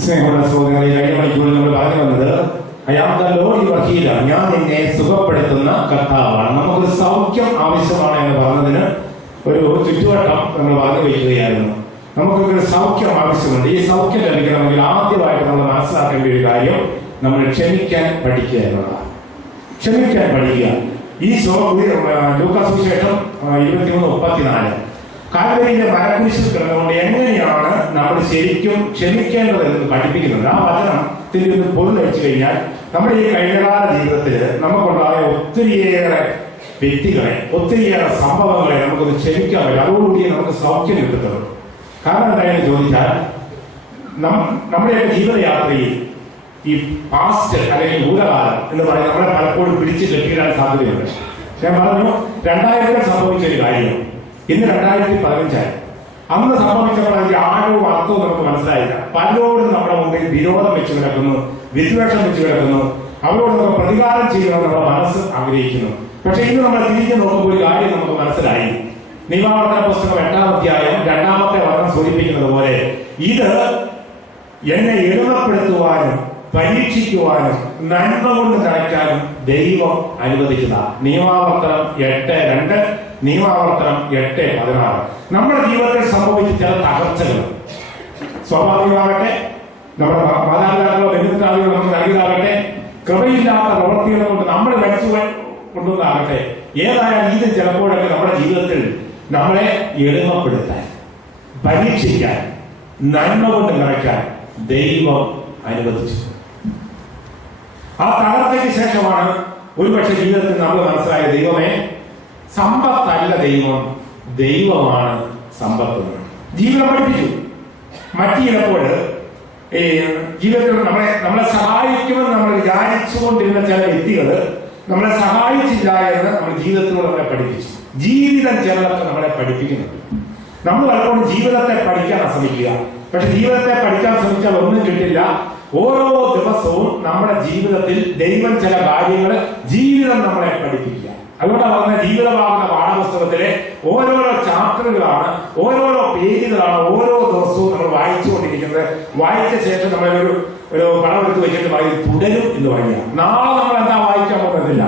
സ്നേഹമുള്ള സഹോദരങ്ങളെ, കഴിഞ്ഞ മണിക്കൂറിൽ നമ്മൾ പറഞ്ഞു വന്നത് ഞാൻ നിന്നെ സുഖപ്പെടുത്തുന്ന കർത്താവാണ്. നമുക്കൊരു സൗഖ്യം ആവശ്യമാണ് എന്ന് പറഞ്ഞതിന് ഒരു ചുറ്റുവട്ടം നമ്മൾ പറഞ്ഞു വയ്ക്കുകയായിരുന്നു. നമുക്കൊരു സൗഖ്യം ആവശ്യമുണ്ട്. ഈ സൗഖ്യം ലഭിക്കണമെങ്കിൽ ആദ്യമായിട്ട് നമ്മൾ മനസ്സിലാക്കേണ്ട ഒരു കാര്യം നമ്മൾ ക്ഷമിക്കാൻ പഠിക്കുക എന്നതാണ്. ക്ഷമിക്കാൻ പഠിക്കുക. ഈ ലൂക്കാ സുവിശേഷം 23:34 കാൽവരിയിലെ മരക്കുരിശിൽ കിടന്നുകൊണ്ട് എങ്ങനെയാണ് നമ്മൾ ശരിക്കും ക്ഷമിക്കേണ്ടത് എന്ന് പഠിപ്പിക്കുന്നുണ്ട്. ആ വചനത്തിൽ നിന്ന് പൊരുളടിച്ചു കഴിഞ്ഞാൽ നമ്മുടെ ഈ കഴിഞ്ഞകാല ജീവിതത്തിൽ നമുക്കുണ്ടായ ഒത്തിരിയേറെ വ്യക്തികളെ, ഒത്തിരിയേറെ സംഭവങ്ങളെ നമുക്കൊന്ന് ക്ഷമിക്കാൻ പറ്റും. അതോടുകൂടി നമുക്ക് സൗഖ്യം കിട്ടുന്നത്. കാരണം എന്താണെന്ന് ചോദിച്ചാൽ നമ്മുടെയൊക്കെ ജീവിതയാത്രയിൽ ഈ പാസ്റ്റ് അല്ലെങ്കിൽ ഭൂതകാലം എന്ന് പറയുന്നത് നമ്മളെ പലപ്പോഴും പിടിച്ച് കെട്ടിയിടാൻ സാധ്യതയുണ്ട്. ഞാൻ പറഞ്ഞു 2000 സംഭവിച്ച ഒരു കാര്യം ഇന്ന് 2015 അന്ന് സംഭവിച്ചപ്പോൾ അതിന്റെ ആഴവും അർത്ഥവും നമുക്ക് മനസ്സിലായില്ല. പലരോടും നമ്മുടെ മുമ്പിൽ വിരോധം വെച്ച് കിടക്കുന്നു, വിദ്വേഷം വെച്ച് കിടക്കുന്നു, അവരോട് നമ്മൾ പ്രതികാരം ചെയ്യണമെന്ന് നമ്മുടെ മനസ്സ് ആഗ്രഹിക്കുന്നു. പക്ഷെ ഇന്ന് നമ്മൾ തിരിഞ്ഞു നോക്കുമ്പോൾ ഒരു കാര്യം നമുക്ക് മനസ്സിലായി. നിയമാവർത്തന പുസ്തകം 8-ാം അധ്യായം 2-ാമത്തെ വചനം സൂചിപ്പിക്കുന്നത് പോലെ ഇത് എന്നെ എളിമപ്പെടുത്തുവാനും പരീക്ഷിക്കുവാനും നന്മ കൊണ്ട് നിറയ്ക്കാനും ദൈവം അനുവദിച്ചതാണ്. നിയമാവർത്തനം 8:2, നിയമാവർത്തനം 8:16. നമ്മുടെ ജീവിതത്തിൽ സംഭവിച്ച ചില തകർച്ചകൾ സ്വാഭാവികമാകട്ടെ, നമ്മുടെ മാതാപിതാക്കളോ ബന്ധുക്കാരികളോ നമുക്ക് നൽകിയതാകട്ടെ, കൃപയില്ലാത്ത പ്രവൃത്തികളെ കൊണ്ട് നമ്മൾ മരിച്ചു കൊണ്ടുവന്നാകട്ടെ, ഏതായാലും ഇത് ചിലപ്പോഴൊക്കെ നമ്മുടെ ജീവിതത്തിൽ നമ്മളെ എളിമപ്പെടുത്താൻ, പരീക്ഷിക്കാൻ, നന്മ കൊണ്ട് നിറയ്ക്കാൻ ദൈവം അനുവദിച്ചു. ആ തകർച്ചയ്ക്ക് ശേഷമാണ് ഒരുപക്ഷെ ജീവിതത്തിൽ നമ്മൾ മനസ്സിലായ ദൈവമേ സമ്പത്തല്ല ദൈവം, ദൈവമാണ് സമ്പത്ത്. ജീവിതം പഠിപ്പിച്ചു. മറ്റു ചിലപ്പോൾ ജീവിതത്തിൽ നമ്മളെ സഹായിക്കുമെന്ന് നമ്മൾ വിചാരിച്ചുകൊണ്ടിരുന്ന ചില വ്യക്തികൾ നമ്മളെ സഹായിച്ചില്ല എന്ന് നമ്മൾ ജീവിതത്തിലൂടെ നമ്മളെ പഠിപ്പിച്ചു. ജീവിതം ചിലതൊക്കെ നമ്മളെ പഠിപ്പിക്കുന്നുണ്ട്. നമ്മൾ പലപ്പോഴും ജീവിതത്തെ പഠിക്കാൻ ശ്രമിക്കുക. പക്ഷെ ജീവിതത്തെ പഠിക്കാൻ ശ്രമിച്ചാൽ ഒന്നും കിട്ടില്ല. ഓരോ ദിവസവും നമ്മുടെ ജീവിതത്തിൽ ദൈവം ചില കാര്യങ്ങൾ ജീവിതം നമ്മളെ പഠിപ്പിക്കുക. അതുകൊണ്ടാണ് പറഞ്ഞ ജീവിതമാകുന്ന പാഠപുസ്തകത്തിലെ ഓരോരോ ചാപ്റ്ററുകളാണ്, ഓരോരോ പേജുകളാണ് ഓരോ ദിവസവും നമ്മൾ വായിച്ചുകൊണ്ടിരിക്കുന്നത്. വായിച്ച ശേഷം നമ്മളൊരു പടം എടുത്ത് വെച്ചിട്ട് തുടരും എന്ന് പറയുക. നാളെ നമ്മൾ എന്താ വായിക്കാൻ പോകുന്നില്ല.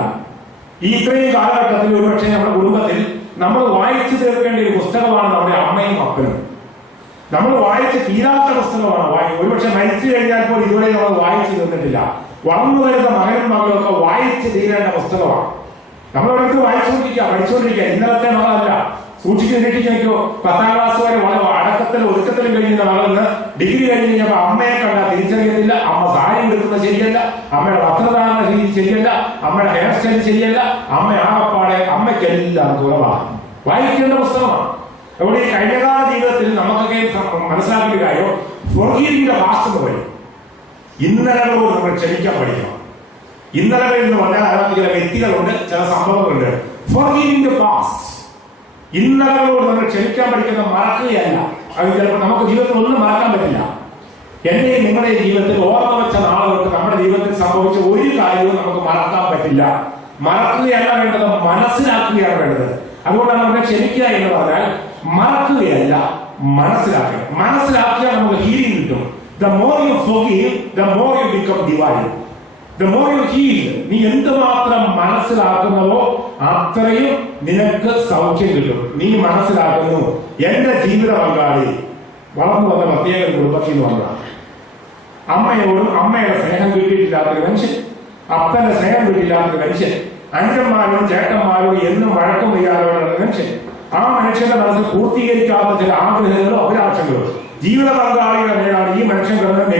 ഈ ഇത്രയും കാലഘട്ടത്തിൽ ഒരുപക്ഷെ നമ്മുടെ കുടുംബത്തിൽ നമ്മൾ വായിച്ചു തീർക്കേണ്ട ഒരു പുസ്തകമാണ് നമ്മുടെ അമ്മയും അപ്പനും. നമ്മൾ വായിച്ച് തീരാത്ത പുസ്തകമാണ്. ഒരുപക്ഷെ മരിച്ചു കഴിഞ്ഞാൽ പോലും ഇതുവരെ നമ്മൾ വായിച്ചു തീർന്നിട്ടില്ല. വളർന്നു വരുന്ന മകനും മകളും ഒക്കെ വായിച്ച് തീരേണ്ട പുസ്തകമാണ്. നമ്മളവർക്ക് വായിച്ചുകൊണ്ടിരിക്കുക, പഠിച്ചുകൊണ്ടിരിക്കുക. ഇന്നലത്തെ മകളല്ല, സൂക്ഷിച്ച് നിരീക്ഷിക്കോ. 10ാം ക്ലാസ് വരെ വളരെ അടക്കത്തിലും ഒതുക്കത്തിലും കഴിയുന്ന മകളെന്ന് ഡിഗ്രി കഴിഞ്ഞ് കഴിഞ്ഞപ്പോൾ അമ്മയെ കണ്ടാൽ തിരിച്ചറിയുന്നില്ല. അമ്മ സാരി എടുക്കുന്നത് ശരിയല്ല, അമ്മയുടെ വസ്ത്രധാരണ രീതി ശരിയല്ല, അമ്മയുടെ ഹെയർ സ്റ്റൈൽ ശരിയല്ല, അമ്മ ആകപ്പാടെ അമ്മയ്ക്കെല്ലാം കുറവാണ്. വായിക്കേണ്ട പുസ്തകമാണ്. അതുകൊണ്ട് ഈ കഴിഞ്ഞകാല ജീവിതത്തിൽ നമുക്കൊക്കെ മനസ്സിലാക്കേണ്ട കാര്യം ഫോർഗീവിംഗ് പാസ്റ്റ് എന്ന് പറയും. ഇന്നലകളോട് നമ്മൾ ക്ഷമിക്കാൻ പഠിക്കണം. ഇന്നലകൾ എന്ന് പറഞ്ഞാൽ അതിനകത്ത് ചില വ്യക്തികളുണ്ട്, ചില സംഭവങ്ങളുണ്ട്. ഫോർഗീവിംഗ് പാസ്റ്റ്, ഇന്നലകളോട് നമ്മൾ ക്ഷമിക്കാൻ പഠിക്കുന്ന മറക്കുകയല്ല. അത് ചിലപ്പോൾ നമുക്ക് ജീവിതത്തിൽ ഒന്നും മറക്കാൻ പറ്റില്ല. എന്റെയും നിങ്ങളുടെയും ജീവിതത്തിൽ ഓർമ്മ വെച്ച നാളെ തൊട്ട് നമ്മുടെ ജീവിതത്തിൽ സംഭവിച്ച ഒരു കാര്യവും നമുക്ക് മറക്കാൻ പറ്റില്ല. മറക്കുകയല്ല വേണ്ടത്, മനസ്സിലാക്കുകയാണ് വേണ്ടത്. അതുകൊണ്ടാണ് നമ്മൾ ക്ഷമിക്കുക എന്ന് പറഞ്ഞാൽ മറക്കുകയല്ല, മനസ്സിലാക്കുക. മനസ്സിലാക്കിയാൽ നമുക്ക് ഹീലിംഗ് കിട്ടും. The more you forgive, the more you become divine. The more you heal. നീ എന്തുമാത്രം മനസ്സിലാക്കുന്നവോ അത്രയും നിനക്ക് സൗഖ്യം കിട്ടും. നീ മനസ്സിലാക്കുന്നു എന്റെ ജീവിത പങ്കാളി വളർന്നു വന്ന പ്രത്യേക കുടുംബത്തിൽ നിന്ന് വന്നതാണ്. അമ്മയോടും അമ്മയുടെ സ്നേഹം കിട്ടിയിട്ടില്ലാത്തൊരു മനുഷ്യൻ, അപ്പന്റെ സ്നേഹം കിട്ടിയില്ലാത്തൊരു മനുഷ്യൻ, അഞ്ചന്മാരോടും ചേട്ടന്മാരോടും എന്നും വഴക്കം ചെയ്യാനുള്ള മനുഷ്യൻ. ആ മനുഷ്യന്റെ മനസ്സിൽ പൂർത്തീകരിക്കാത്ത ചില ആഗ്രഹങ്ങളും അഭിലാഷങ്ങളും ജീവിത പങ്കാളിയുടെ മേലാണ് ഈ മനുഷ്യൻ കിടന്ന്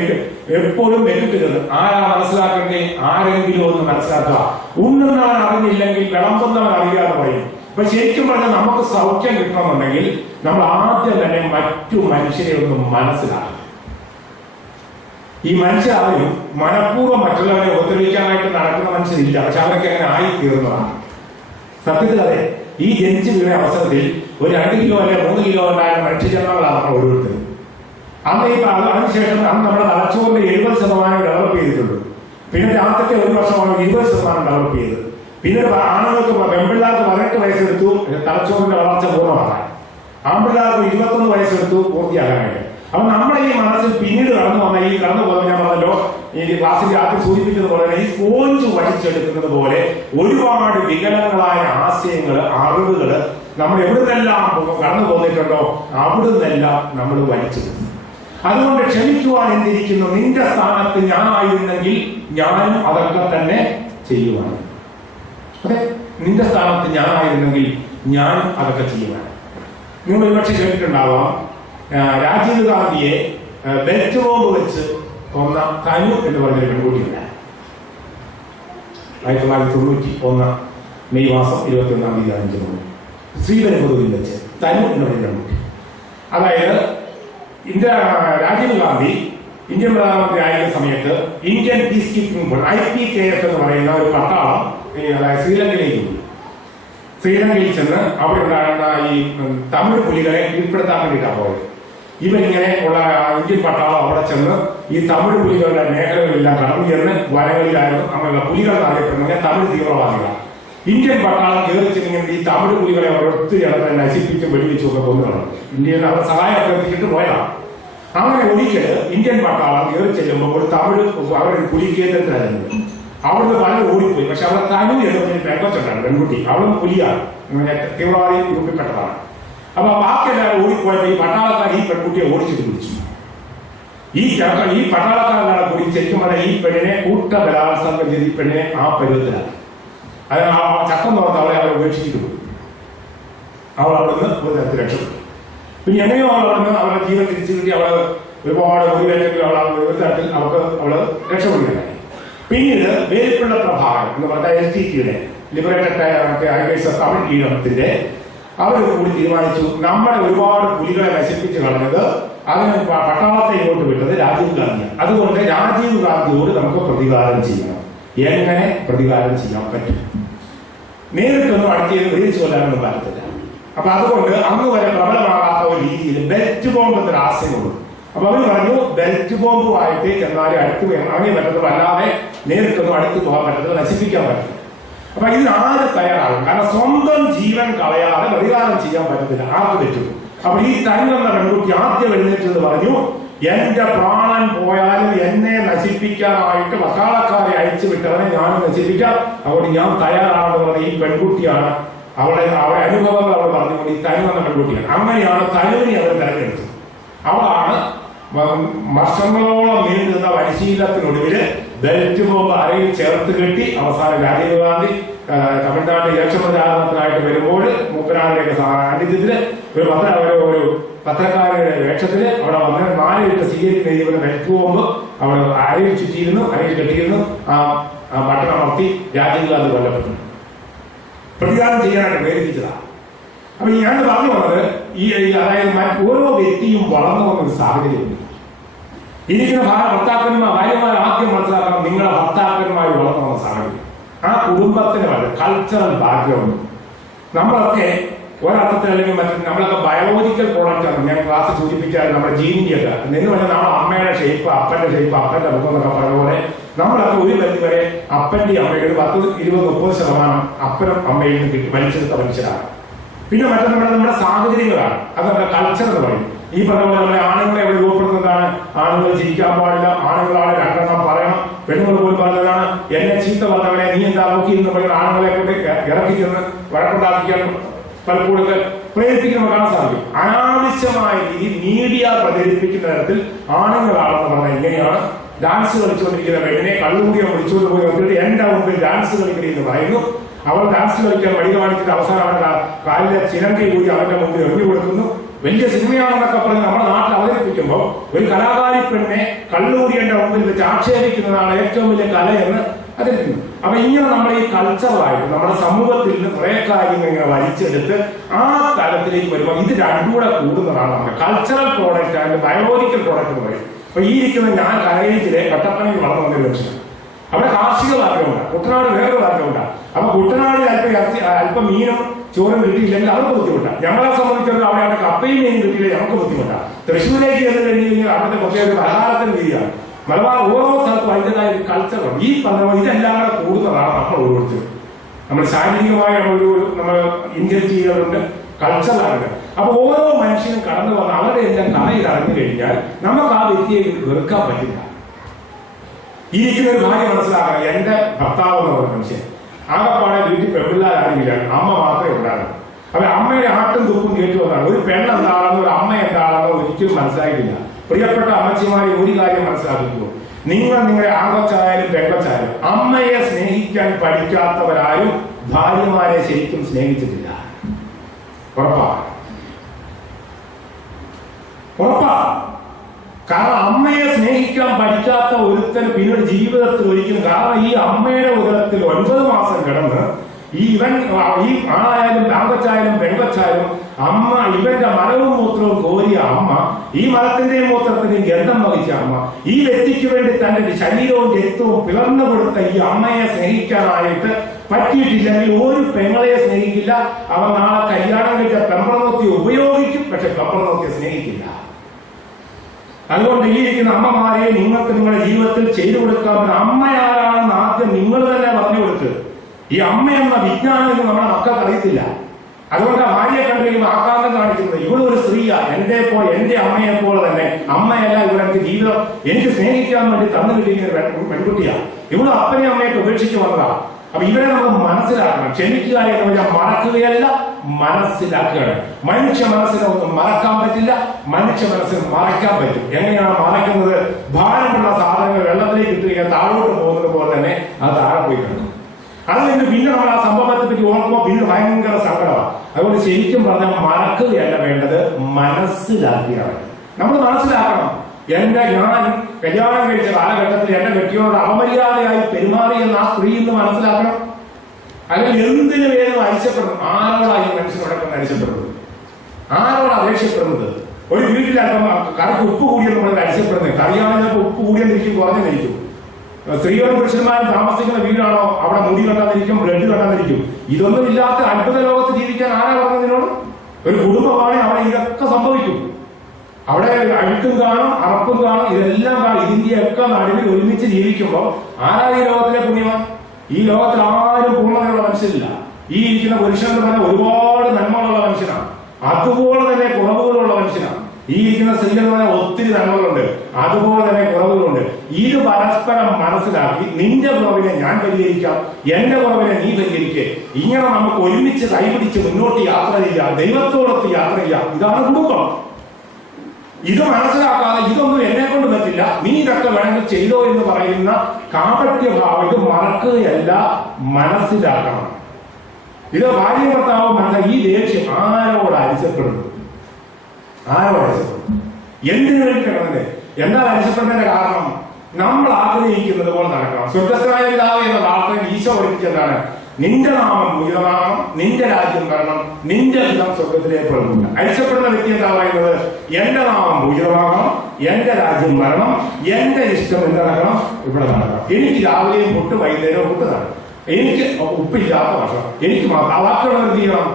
എപ്പോഴും വെക്കിട്ടുന്നത്. ആരാ മനസ്സിലാക്കേണ്ടേ? ആരെങ്കിലും ഒന്ന് മനസ്സിലാക്കുക. ഉണ്ണുന്നവൻ അറിഞ്ഞില്ലെങ്കിൽ വിളമ്പുന്നവൻ അറിയാതെ പറയും. അപ്പൊ ശരിക്കും പറഞ്ഞാൽ നമുക്ക് സൗഖ്യം കിട്ടണമെന്നുണ്ടെങ്കിൽ നമ്മൾ ആദ്യം തന്നെ മറ്റു മനുഷ്യരെ ഒന്ന് മനസ്സിലാക്കണം. ഈ മനുഷ്യരാരും മനഃപൂർവ്വം മറ്റുള്ളവരെ ഉപദ്രവിക്കാനായിട്ട് നടക്കുന്ന മനുഷ്യരില്ല. പക്ഷെ അവരൊക്കെ അങ്ങനെ ആയി തീർന്നതാണ്. സത്യത്തിൽ അതെ, ഈ ജനിച്ചു വീണ അവസരത്തിൽ ഒരു 2 കിലോ അല്ലെ 3 കിലോ ഉണ്ടായ മനുഷ്യജന്മങ്ങളാണ് നമ്മൾ ഓരോരുത്തരും. അതിനുശേഷം അന്ന് നമ്മുടെ തലച്ചോറിന്റെ 70% ഡെവലപ്പ് ചെയ്തിട്ടുള്ളൂ. പിന്നെ രാത്രിക്ക് 1 വർഷമാണ് 20% ഡെവലപ്പ് ചെയ്തത്. പിന്നെ ആണുങ്ങൾക്ക് പെൺപിള്ളേർക്ക് 18 വയസ്സെടുത്തു തലച്ചോറിന്റെ വളർച്ച പൂർണ്ണമാകാൻ. ആൺപിള്ളേർക്ക് 21 വയസ്സെടുത്തു പൂർത്തിയാകാനായിട്ട്. അപ്പൊ നമ്മുടെ ഈ മനസ്സിൽ പിന്നീട് കടന്നു പോകുന്ന ഞാൻ പറഞ്ഞല്ലോ, ഈ ക്ലാസ്സിന്റെ ആദ്യം സൂചിപ്പിച്ചതുപോലെ ഈ സ്പോഞ്ച് വലിച്ചെടുക്കുന്നത് പോലെ ഒരുപാട് വികലങ്ങളായ ആശയങ്ങള്, അറിവുകള് നമ്മൾ എവിടുന്നെല്ലാം കടന്നു പോന്നിട്ടുണ്ടോ അവിടുന്നെല്ലാം നമ്മൾ വലിച്ചെടുക്കും. അതുകൊണ്ട് ക്ഷമിക്കുവാൻ എന്തിരിക്കുന്നു, നിന്റെ സ്ഥാനത്ത് ഞാനായിരുന്നെങ്കിൽ ഞാനും അതൊക്കെ തന്നെ ചെയ്യുവാണ്. അതെ, നിന്റെ സ്ഥാനത്ത് ഞാനായിരുന്നെങ്കിൽ ഞാനും അതൊക്കെ ചെയ്യുവാണ്. നിങ്ങൾ ഒരുപക്ഷെ കേട്ടിട്ടുണ്ടാവാം, രാജീവ് ഗാന്ധിയെ ബെൽറ്റ് ബോംബ് വെച്ച് കൊന്ന തനു എന്ന് പറഞ്ഞൊരു പെൺകുട്ടിയുണ്ട്. 1991 മെയ് മാസം 21 തീയതി ശ്രീപെരുമ്പുതൂരിൽ വെച്ച് തനു എന്ന് പറയുന്ന പെൺകുട്ടി. അതായത് രാജീവ് ഗാന്ധി ഇന്ത്യൻ പ്രധാനമന്ത്രി ആയിരുന്ന സമയത്ത് Indian peace keeping force IPKF എന്ന് പറയുന്ന ഒരു പട്ടാളം അതായത് ശ്രീലങ്കയിലേക്ക് പോയി. ശ്രീലങ്കയിൽ ചെന്ന് അവിടെ ഉണ്ടായിരുന്ന ഈ തമിഴ് പുലികളെ കീഴ്പ്പെടുത്താൻ വേണ്ടിയിട്ടാണ് പോയത്. ഇവരിങ്ങനെ ഉള്ള ഇന്ത്യൻ പട്ടാളം അവിടെ ചെന്ന് ഈ തമിഴ് പുലികളുടെ മേഖലകളെല്ലാം കടന്നു ചെന്ന് വനങ്ങളിലായിരുന്നു അങ്ങനെയുള്ള പുലികൾ അറിയപ്പെടുന്ന തമിഴ് തീവ്രവാദികളാണ്. ഇന്ത്യൻ പട്ടാളം കയറി ചെന്നിങ്ങനെ ഈ തമിഴ് പുലികളെ ഒത്തിരി ഇടത്തെ നശിപ്പിച്ചും വെടിവെച്ചും ഒക്കെ കൊന്നുകളാണ്. ഇന്ത്യയിൽ അവർ സഹായം അഭ്യർത്ഥിച്ചിട്ട് പോയതാണ്. അങ്ങനെ ഒരിക്കൽ ഇന്ത്യൻ പട്ടാളം കയറി ചെല്ലുമ്പോൾ ഒരു തമിഴ് അവരുടെ പുലി കേന്ദ്രത്തിലായിരുന്നു. അവിടുന്ന് പലരും ഓടിപ്പോയി. പക്ഷെ അവിടെ തനു എന്ന് പറഞ്ഞൊരു പെൺകൊച്ചുണ്ടാണ്, പെൺകുട്ടി. അവളും പുലിയാണ്, തീവ്രവാദി ഗ്രൂപ്പിൽപ്പെട്ടതാണ്. അപ്പൊ ബാക്കി എല്ലാവരും ഓടിപ്പോയപ്പോ ഈ പട്ടാളക്കാർ ഈ പെൺകുട്ടിയെ ഓടിച്ചിട്ട് പിടിച്ചു. ഈ പട്ടാളക്കാരെല്ലാം കൂടി ശരിക്കും പറഞ്ഞാൽ ഈ പെണ്ണിനെ കൂട്ട ബലാത്സംഗം ചെയ്ത് ഈ പെണ്ണിനെ ആ പരുവത്തിലാണ്. അത് ആ ചക്കം നോർത്ത് അവരെ ഉപേക്ഷിച്ചിട്ട് പോയി. അവൾ അവിടുന്ന് ഒരു തരത്തിൽ രക്ഷപ്പെട്ടു. പിന്നെ എങ്ങനെയോ അവിടുന്ന് അവരുടെ ജീവൻ തിരിച്ചു കിട്ടി. അവള് ഒരുപാട് മുറിവേറ്റെങ്കിൽ ഒരു തരത്തിൽ അവള് രക്ഷപ്പെടുകയായി. പിന്നീട് വേലിപ്പുള്ള പ്രഭാകരൻ എന്ന് പറഞ്ഞ LTTയുടെ ലിബറേറ്റഡ് ടൈഗേഴ്സ് ഓഫ് തമിഴ് ഈഴത്തിന്റെ അവർ കൂടി തീരുമാനിച്ചു, നമ്മുടെ ഒരുപാട് പുലികളെ നശിപ്പിച്ച് കളഞ്ഞത് അതിന് പട്ടാളത്തെ ഇങ്ങോട്ട് വിട്ടത് രാജീവ് ഗാന്ധിയാണ്. അതുകൊണ്ട് രാജീവ് ഗാന്ധിയോട് നമുക്ക് പ്രതികാരം ചെയ്യണം. എങ്ങനെ പ്രതികാരം ചെയ്യാൻ പറ്റും? നേരിട്ടൊന്നും അടുത്ത് വിളിച്ചു കൊല്ലാനൊന്നും പറ്റത്തില്ല. അപ്പൊ അതുകൊണ്ട് അന്ന് വരെ പ്രബലമാകാത്ത ഒരു രീതിയിൽ ബെൽറ്റ് ബോംബ് എന്നൊരു ആശയമുള്ളൂ. അപ്പൊ അവർ പറഞ്ഞു, ബെൽറ്റ് ബോംബുമായിട്ട് ചെന്നാലും അടുത്ത് അങ്ങനെ പറ്റത്തുള്ളൂ, അല്ലാതെ നേരിട്ടൊന്നും അടുത്ത് പോകാൻ പറ്റത്തില്ല, നശിപ്പിക്കാൻ പറ്റില്ല. അപ്പൊ ഇതിന് ആര് തയ്യാറാകും? കാരണം സ്വന്തം ജീവൻ കളയാതെ പ്രതികാരം ചെയ്യാൻ പറ്റത്തില്ല, ആർക്ക് പറ്റും? അപ്പൊ ഈ തരുന്ന പെൺകുട്ടി ആദ്യം എഴുന്നേറ്റത് പറഞ്ഞു, എന്റെ പ്രാണൻ പോയാലും എന്നെ നശിപ്പിക്കാനായിട്ട് പട്ടാളക്കാരെ അയച്ചു വിട്ടവനെ ഞാനും നശിപ്പിക്കാം, അതുകൊണ്ട് ഞാൻ തയ്യാറാണെന്ന് പറഞ്ഞ ഈ പെൺകുട്ടിയാണ്. അവളെ അനുഭവങ്ങൾ അവൾ പറഞ്ഞുകൊണ്ട് ഈ തനു എന്ന പെൺകുട്ടിയാണ്. അങ്ങനെയാണ് തനുവിനെ അവർ തെരഞ്ഞെടുത്തത്. അവളാണ് വർഷങ്ങളോളം നീണ്ടുന്ന പരിശീലനത്തിനൊടുവില് ബെൽറ്റ് ബോംബ് അരയിൽ ചേർത്ത് കെട്ടി അവസാനം രാജീവ് ഗാന്ധി തമിഴ്നാട് ഇലക്ഷൻ പ്രചാരണത്തിനായിട്ട് വരുമ്പോൾ മൂപ്പനാടിന്റെ സാന്നിധ്യത്തില് ഒരു പത്രക്കാരുടെ വേഷത്തില് അവിടെ വന്ന് 4 ഇട്ട് സ്വീകരിക്കുന്ന രീതിയിൽ ബെൽറ്റ് ബോംബ് അവിടെ അരയിൽ ചുറ്റിയിരുന്നു, അരയിൽ കെട്ടിയിരുന്നു. ആ ബട്ടൺ അമർത്തി രാജീവ് ഗാന്ധി കൊല്ലപ്പെട്ടു. പ്രതികാരം ചെയ്യാനായിട്ട് പ്രേരിപ്പിച്ചതാണ്. അപ്പൊ ഞാൻ പറഞ്ഞു വന്നത് അതായത് ഓരോ വ്യക്തിയും വളർന്നു വന്നൊരു സാഹചര്യമുണ്ട്. ഇരിക്കുന്ന ഭർത്താക്കന്മാർ ഭാര്യമാർ ആദ്യം മനസ്സിലാക്കണം, നിങ്ങളുടെ ഭർത്താക്കന്മാർ വളർന്നു വന്ന സാഹചര്യം, ആ കുടുംബത്തിന് വളരെ കൾച്ചറൽ ബാക്ക്ഗ്രൗണ്ട്. നമ്മളൊക്കെ ഒരർത്ഥത്തിൽ അല്ലെങ്കിൽ മറ്റു നമ്മളൊക്കെ ബയോളജിക്കൽ പ്രോഡക്റ്റ് ആണ്. ഞാൻ ക്ലാസ് സൂചിപ്പിച്ചാൽ നമ്മുടെ ജീനിന്റെ ഒക്കെ എന്ന് പറഞ്ഞാൽ നമ്മുടെ അമ്മയുടെ ഷേപ്പ്, അപ്പന്റെ ഷേപ്പ്, അപ്പന്റെ മുഖം എന്നൊക്കെ പറഞ്ഞ പോലെ നമ്മളൊക്കെ ഒരു പരിധി വരെ അപ്പന്റെ അമ്മയുടെ 10-20-30% അപ്പനും അമ്മയിൽ നിന്ന് കിട്ടി വലിച്ചെടുത്ത മനുഷ്യരാണ്. പിന്നെ മറ്റൊന്ന് നമ്മുടെ സാഹചര്യങ്ങളാണ്, അത് നമ്മുടെ കൾച്ചർ എന്ന് പറയും. ഈ പറഞ്ഞ പോലെ നമ്മളെ ആണുങ്ങളെ എവിടെ രൂപപ്പെടുന്നതാണ്, ആണുങ്ങൾ ചിരിക്കാൻ പാടില്ല, ആണുങ്ങളാണ് 2 എണ്ണം പറയണം. പെണ്ണുങ്ങൾ പോയി പറഞ്ഞതാണ്, എന്നെ ചീത്ത പറഞ്ഞവനെ നീ എന്താ നോക്കി എന്ന് പറയുന്ന ആണുങ്ങളെ കൊണ്ട് ഇറക്കി ചെന്ന് വഴക്കുണ്ടാക്കിക്കാൻ പലപ്പോഴും പ്രേരിപ്പിക്കുന്ന കാണാൻ സാധിക്കും. അനാവശ്യമായ രീതി മീഡിയ പ്രചരിപ്പിക്കുന്ന തരത്തിൽ ആണുങ്ങളാണെന്ന് പറഞ്ഞാൽ ഇങ്ങനെയാണ്. ഡാൻസ് കളിച്ചുകൊണ്ടിരിക്കുന്ന പെണ്ണിനെ കള്ളുകൂടിയോ വിളിച്ചുകൊണ്ട് പോയി നോക്കിയിട്ട് എന്റെ മുമ്പിൽ ഡാൻസ് കളിക്കണമെന്ന് പറയുന്നു. അവൾ ഡാൻസ് കളിക്കാൻ വഴി കാണിച്ചിട്ട് അവസാനം അവരുടെ കാലിലെ ചിരങ്കി കൂടി അവന്റെ മുമ്പിൽ എറിഞ്ഞു കൊടുക്കുന്നു. വലിയ സിനിമയാണെന്നൊക്കെ പറഞ്ഞ് നമ്മുടെ നാട്ടിൽ അവതരിപ്പിക്കുമ്പോൾ ഒരു കലാകാരി പെണ്ണെ കള്ളുകൂടിയന്റെ മുമ്പിൽ വെച്ച് ആക്ഷേപിക്കുന്നതാണ് ഏറ്റവും വലിയ കലയെന്ന് അതിരിക്കുന്നു. അപ്പൊ ഇങ്ങനെ നമ്മുടെ ഈ കൾച്ചറായിട്ട് നമ്മുടെ സമൂഹത്തിൽ നിന്ന് കുറെ കാര്യങ്ങൾ ഇങ്ങനെ വലിച്ചെടുത്ത് ആ തലത്തിലേക്ക് വരുമ്പോൾ ഇത് രണ്ടും കൂടെ കൂടുന്നതാണ് നമ്മുടെ cultural product and biological product എന്ന് പറയും. അപ്പൊ ഈ ഇരിക്കുന്ന ഞാൻ കരയിലെ കട്ടപ്പനയിൽ വളർന്നു വന്നൊരു ലക്ഷ്യം. അവിടെ കാർഷിക ബാക്ക്ഗ്രൗണ്ടാണ്, കുട്ടനാട് വേറൊരു ബാക്ക്ഗ്രൗണ്ടാണ്. അപ്പൊ കുട്ടനാടിൽ അല്പം മീനും ചോറും കിട്ടിയില്ലെങ്കിൽ അവർക്ക് ബുദ്ധിമുട്ടാണ്. ഞങ്ങളെ സംബന്ധിച്ചിടത്തോളം അവിടെ കപ്പയും മീനും കിട്ടിയില്ലെങ്കിൽ നമുക്ക് ബുദ്ധിമുട്ടാണ്. തൃശ്ശൂരേക്ക് ചെന്ന് കഴിഞ്ഞ് കഴിഞ്ഞാൽ അവിടുത്തെ പ്രത്യേക പലഹാരത്തിന് രീതിയാണ്. മലബാർ ഓരോ സ്ഥലത്തും അതിൻ്റെതായ ഒരു കൾച്ചറുണ്ട്. ഈ പറഞ്ഞ ഇതെല്ലാം കൂടെ കൂടുന്നതാണ് നമ്മൾ ഓരോരുത്തരും. നമ്മൾ ശാരീരികമായ നമ്മൾ ഇൻജക്ട് ചെയ്യാറുണ്ട്, കൾച്ചറാണ്. അപ്പൊ ഓരോ മനുഷ്യനും കടന്നു വന്ന് അവരുടെ എല്ലാം കഥയിൽ അറിഞ്ഞു കഴിഞ്ഞാൽ നമുക്ക് ആ വ്യക്തിയെ വെറുക്കാൻ പറ്റില്ല. ഈ ഇരിക്കുന്ന ഒരു ഭാര്യ മനസ്സിലാക്കണം, എന്റെ ഭർത്താവ് എന്ന് പറഞ്ഞ മനുഷ്യൻ ആകെപ്പാടെ വീട്ടിൽ പെൺപിള്ളേരാണെങ്കില്ല, അമ്മ മാത്രമേ ഉണ്ടാകും. അപ്പൊ അമ്മയുടെ ആട്ടും തുപ്പും കേട്ടു വന്നാണ്. ഒരു പെണ്ണ് എന്താണെന്നോ ഒരു അമ്മ എന്താണെന്നോ ഒരിക്കലും മനസ്സിലാക്കില്ല. പ്രിയപ്പെട്ട അമ്മച്ചിമാരെ ഒരു കാര്യം മനസ്സിലാക്കിക്കോ, നിങ്ങൾ നിങ്ങളുടെ ആൺകൊച്ചായാലും പെൺകൊച്ചായാലും അമ്മയെ സ്നേഹിക്കാൻ പഠിക്കാത്തവരാരും ഭാര്യമാരെ ശരിക്കും സ്നേഹിച്ചിട്ടില്ല. ഉറപ്പാ. കാരണം അമ്മയെ സ്നേഹിക്കാൻ പഠിക്കാത്ത ഒരുത്തൻ പിന്നീട് ജീവിതത്തിൽ ഒരിക്കലും, കാരണം ഈ അമ്മയുടെ ഉദരത്തിൽ 9 മാസം കിടന്ന് ഈ ആണായാലും ആൺകൊച്ചായാലും പെൺകൊച്ചായാലും അമ്മ ഇവന്റെ മലവും മൂത്രവും കോരിയ അമ്മ, ഈ മലത്തിന്റെയും മൂത്രത്തിന്റെയും ഗന്ധം വഹിച്ച അമ്മ, ഈ വ്യക്തിക്ക് വേണ്ടി തന്റെ ശരീരവും രക്തവും പിളർന്നു കൊടുത്ത ഈ അമ്മയെ സ്നേഹിക്കാനായിട്ട് പറ്റിയിട്ടില്ലെങ്കിൽ ഒരു പെങ്ങളെ സ്നേഹിക്കില്ല. അവൻ നാളെ കല്യാണം കഴിച്ച പെമ്പറനോത്തിയെ ഉപയോഗിക്കും, പക്ഷെ പെമ്പറനോത്തിയെ സ്നേഹിക്കില്ല. അതുകൊണ്ട് ഈ ഇരിക്കുന്ന അമ്മമാരെ നിങ്ങൾക്ക് നിങ്ങളുടെ ജീവിതത്തിൽ ചെയ്തു കൊടുക്കാൻ അമ്മയാരാണെന്ന് ആദ്യം നിങ്ങൾ തന്നെ പറഞ്ഞു കൊടുക്കുക. ഈ അമ്മ എന്ന വിജ്ഞാനം നമ്മുടെ മക്കൾക്ക് അറിയത്തില്ല. അതുകൊണ്ട് ആ ഭാര്യയെ കണ്ടു കഴിയുമ്പോൾ ആകാന്തം കാണിക്കുന്നത് ഇവളൊരു സ്ത്രീയാ, എന്റെ അമ്മയെ പോലെ തന്നെ അമ്മയല്ല ഇവിടെ എനിക്ക് ജീവിതം എനിക്ക് സ്നേഹിക്കാൻ വേണ്ടി തന്നു കിട്ടിയ പെൺകുട്ടിയാ, ഇവള് അപ്പനെയും അമ്മയൊക്കെ ഉപേക്ഷിച്ച് വന്നതാ. അപ്പൊ ഇവരെ നമുക്ക് മനസ്സിലാക്കണം. ക്ഷമിക്കുക എന്ന് പറഞ്ഞാൽ മറക്കുകയല്ല, മനസ്സിലാക്കുകയാണ്. മനുഷ്യ മനസ്സിനെ ഒന്നും മറക്കാൻ പറ്റില്ല, മനുഷ്യ മനസ്സിന് മറയ്ക്കാൻ പറ്റും. എങ്ങനെയാണ് മറയ്ക്കുന്നത്? ഭാരമുള്ള സാധനങ്ങൾ വെള്ളത്തിലേക്ക് ഇട്ട് കഴിഞ്ഞാൽ താഴോട്ട് പോകുന്നത് പോലെ തന്നെ അത് താഴെ പോയി കിടക്കും. അത് കഴിഞ്ഞ് പിന്നെ നമ്മൾ ആ സംഭവത്തെ പറ്റി ഓർക്കുമ്പോൾ പിന്നെ ഭയങ്കര സങ്കടമാണ്. അതുകൊണ്ട് ശരിക്കും പറഞ്ഞാൽ മറക്കുകയല്ല വേണ്ടത്, മനസ്സിലാക്കുകയാണ്. നമ്മൾ മനസ്സിലാക്കണം, ഞാൻ കല്യാണം കഴിച്ച കാലഘട്ടത്തിൽ എന്റെ വ്യക്തിയോട് അപമര്യാദയായി പെരുമാറി എന്ന് ആ സ്ത്രീ എന്ന് മനസ്സിലാക്കണം. അല്ലെങ്കിൽ എന്തിനു വേണം അരിശപ്പെടുന്നു? ആരോടായി മനുഷ്യനോടൊപ്പം അരിശപ്പെടുന്നത്? ആരോട് അപേക്ഷപ്പെടുന്നത്? ഒരു വീട്ടിലപ്പം കറിക്ക് ഉപ്പ് കൂടിയെന്ന് പറഞ്ഞത് അരിശപ്പെടുന്നത്. കറിയാണെങ്കിൽ ഉപ്പ് കൂടിയെന്നിരിക്കും, കുറഞ്ഞെന്നിരിക്കും. സ്ത്രീകളും പുരുഷന്മാരും താമസിക്കുന്ന വീടാണോ അവിടെ മുടി കണ്ടാന്നിരിക്കും, ബ്ലഡ് കണ്ടാന്നിരിക്കും. ഇതൊന്നും ഇല്ലാത്ത അത്ഭുത ലോകത്ത് ജീവിക്കാൻ ആരാ പറഞ്ഞതിനോട്? ഒരു കുടുംബമാണ്, അവിടെ ഇതൊക്കെ സംഭവിക്കും. അവിടെ അഴുക്കും കാണും, അറപ്പും കാണും, ഇതെല്ലാം കാണും. ഇതിന്റെയൊക്കെ നടുവിൽ ഒരുമിച്ച് ജീവിക്കുമ്പോൾ ആരാ ഈ ലോകത്തിലെ പുണ്യവാൻ? ഈ ലോകത്തിൽ ആരും പൂർണ്ണതയുള്ള മനുഷ്യരില്ല. ഈ ഇരിക്കുന്ന പുരുഷൻ എന്ന് പറഞ്ഞാൽ ഒരുപാട് നന്മകളുള്ള മനുഷ്യനാണ്, അതുപോലെ തന്നെ കുറവുകളുള്ള മനുഷ്യനാണ്. ഈ ഇരിക്കുന്ന സ്ത്രീ എന്ന് പറഞ്ഞാൽ ഒത്തിരി നന്മകളുണ്ട്, അതുപോലെ തന്നെ കുറവുകളുണ്ട്. ഇത് പരസ്പരം മനസ്സിലാക്കി നിന്റെ കുറവിനെ ഞാൻ പരിഹരിക്കാം, എന്റെ കുറവിനെ നീ പരിഹരിക്കുക. ഇങ്ങനെ നമുക്ക് ഒരുമിച്ച് കൈപിടിച്ച് മുന്നോട്ട് യാത്ര ചെയ്യാം, ദൈവത്തോടൊത്ത് യാത്ര ചെയ്യാം. ഇതാണ് കുടുംബം. ഇത് മനസ്സിലാക്കാതെ ഇതൊന്നും എന്നെ കൊണ്ട് പറ്റില്ല, നീ ഇതൊക്കെ വേണമെങ്കിൽ ചെയ്തോ എന്ന് പറയുന്ന കാപട്യഭാവം ഇത് മറക്കുകയല്ല, മനസ്സിലാക്കണം. ഇത് ഭാര്യ ഭർത്താവ് മനസ്സിലാക്കി. ഈ ദേഷ്യം ആരോട് അരിശപ്പെടുന്നു? എന്തിനു വേണ്ടി കിടന്നത്? എന്താ അരിശപ്പെടുന്നതിന്റെ കാരണം? നമ്മൾ ആഗ്രഹിക്കുന്നത് പോലെ നടക്കണം. സ്വർഗസ്ഥനായ പിതാവേ എന്ന വാർത്ത ഈശോ പഠിപ്പിച്ചതാണ്, നിന്റെ നാമം ഉയർന്നാകണം, നിന്റെ രാജ്യം വരണം, നിന്റെ ഹിതം സ്വർഗത്തിലേക്ക് വരണം. അരിശപ്പെടുന്ന വ്യക്തി എന്താ പറയുന്നത്? എന്റെ നാമം ഉയർന്നാകണം, എന്റെ രാജ്യം വരണം, എന്റെ ഇഷ്ടം എന്ത് നടക്കണം? ഇവിടെ നടക്കണം. എനിക്ക് രാവിലെയും പുട്ട് വൈകുന്നേരവും പുട്ട് നടക്കണം, എനിക്ക് ഉപ്പില്ലാത്ത ഭക്ഷണം, എനിക്ക് മാത്രം. ആ വാക്കുകൾ എന്ത് ചെയ്യണം?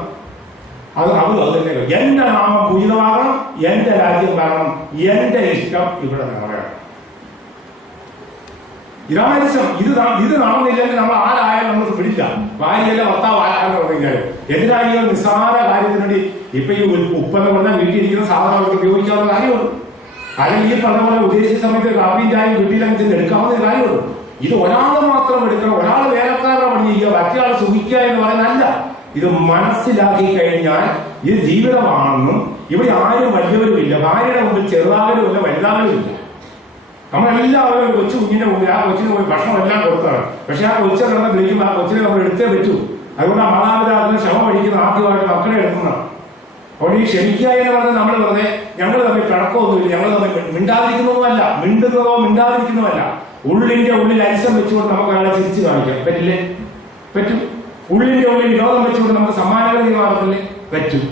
അത് തന്നെ. എന്റെ നാമം പൂജിതമാകണം, എന്റെ രാജ്യം വരണം, എന്റെ ഇഷ്ടം ഇവിടെ നടക്കണം. ഇതാണ് ഇഷ്ടം. ഇത് നടന്നില്ലെങ്കിൽ നമ്മൾ ആരായാലും നമുക്ക് പിടില്ല. ഭാര്യയല്ല ഭർത്താവ് ആരാന്ന് പറഞ്ഞു കഴിഞ്ഞാൽ എതിരാളികൾ നിസ്സാര കാര്യത്തിന് വേണ്ടി ഇപ്പൊ ഈ ഉപ്പെന്ന് പറഞ്ഞാൽ വീട്ടിലിരിക്കുന്ന സാധനങ്ങൾക്ക് ഉപയോഗിക്കാവുന്ന കാര്യമുള്ളൂ. അല്ലെങ്കിൽ ഈ പറഞ്ഞ പോലെ ഉദ്ദേശിച്ച സമയത്ത് കാപ്പിയും ചായയും വീട്ടിലങ്ങനെ എടുക്കാവുന്ന കാര്യമുള്ളൂ. ഇത് ഒരാൾ മാത്രം എടുക്കണം, ഒരാൾ വേലക്കാരുടെ പണി ചെയ്യുക, മറ്റൊരാൾ സുഖിക്കുക എന്ന് പറയുന്നതല്ല. ഇത് മനസ്സിലാക്കി കഴിഞ്ഞാൽ ഇത് ജീവിതമാണെന്നും ഇവിടെ ആരും വലിയവരുമില്ല, ഭാര്യയുടെ മുമ്പിൽ ചെറുതാവരുമില്ല, വലുതാവരുമില്ല. നമ്മളെല്ലാവരും ഒരു കൊച്ചു കുഞ്ഞിന്റെ മുമ്പിൽ ആ കൊച്ചിന് പോയി ഭക്ഷണം എല്ലാം കൊടുത്താണ്. പക്ഷെ ആ കൊച്ചു കിടന്ന് വിളിക്കുമ്പോൾ ആ കൊച്ചിനെ നമ്മൾ എടുത്തേ പറ്റൂ. അതുകൊണ്ട് ആ മാതാപിതാക്കൾ ക്ഷമ പഠിക്കുന്ന ആദ്യമായിട്ട് മക്കളെ എടുക്കുന്നതാണ്. അപ്പോൾ ഈ ക്ഷമിക്കുക എന്ന് പറഞ്ഞാൽ നമ്മൾ വെറുതെ ഞങ്ങൾ തമ്മിൽ പിണക്കമൊന്നുമില്ല, ഞങ്ങൾ തമ്മിൽ മിണ്ടാതിരിക്കുന്നതുമല്ല, മിണ്ടുന്നതോ മിണ്ടാതിരിക്കുന്നതല്ല. ഉള്ളിന്റെ ഉള്ളിൽ അരിശം വെച്ചുകൊണ്ട് നമുക്ക് ആളെ ചിരിച്ചു കാണിക്കാം. പറ്റില്ലേ? പറ്റും. ഉള്ളിന്റെ ഉള്ളിൽ വിരോധം വെച്ചുകൊണ്ട് നമുക്ക് സമ്മാനങ്ങൾ തീരുമാനത്തില്ലേ? പറ്റും.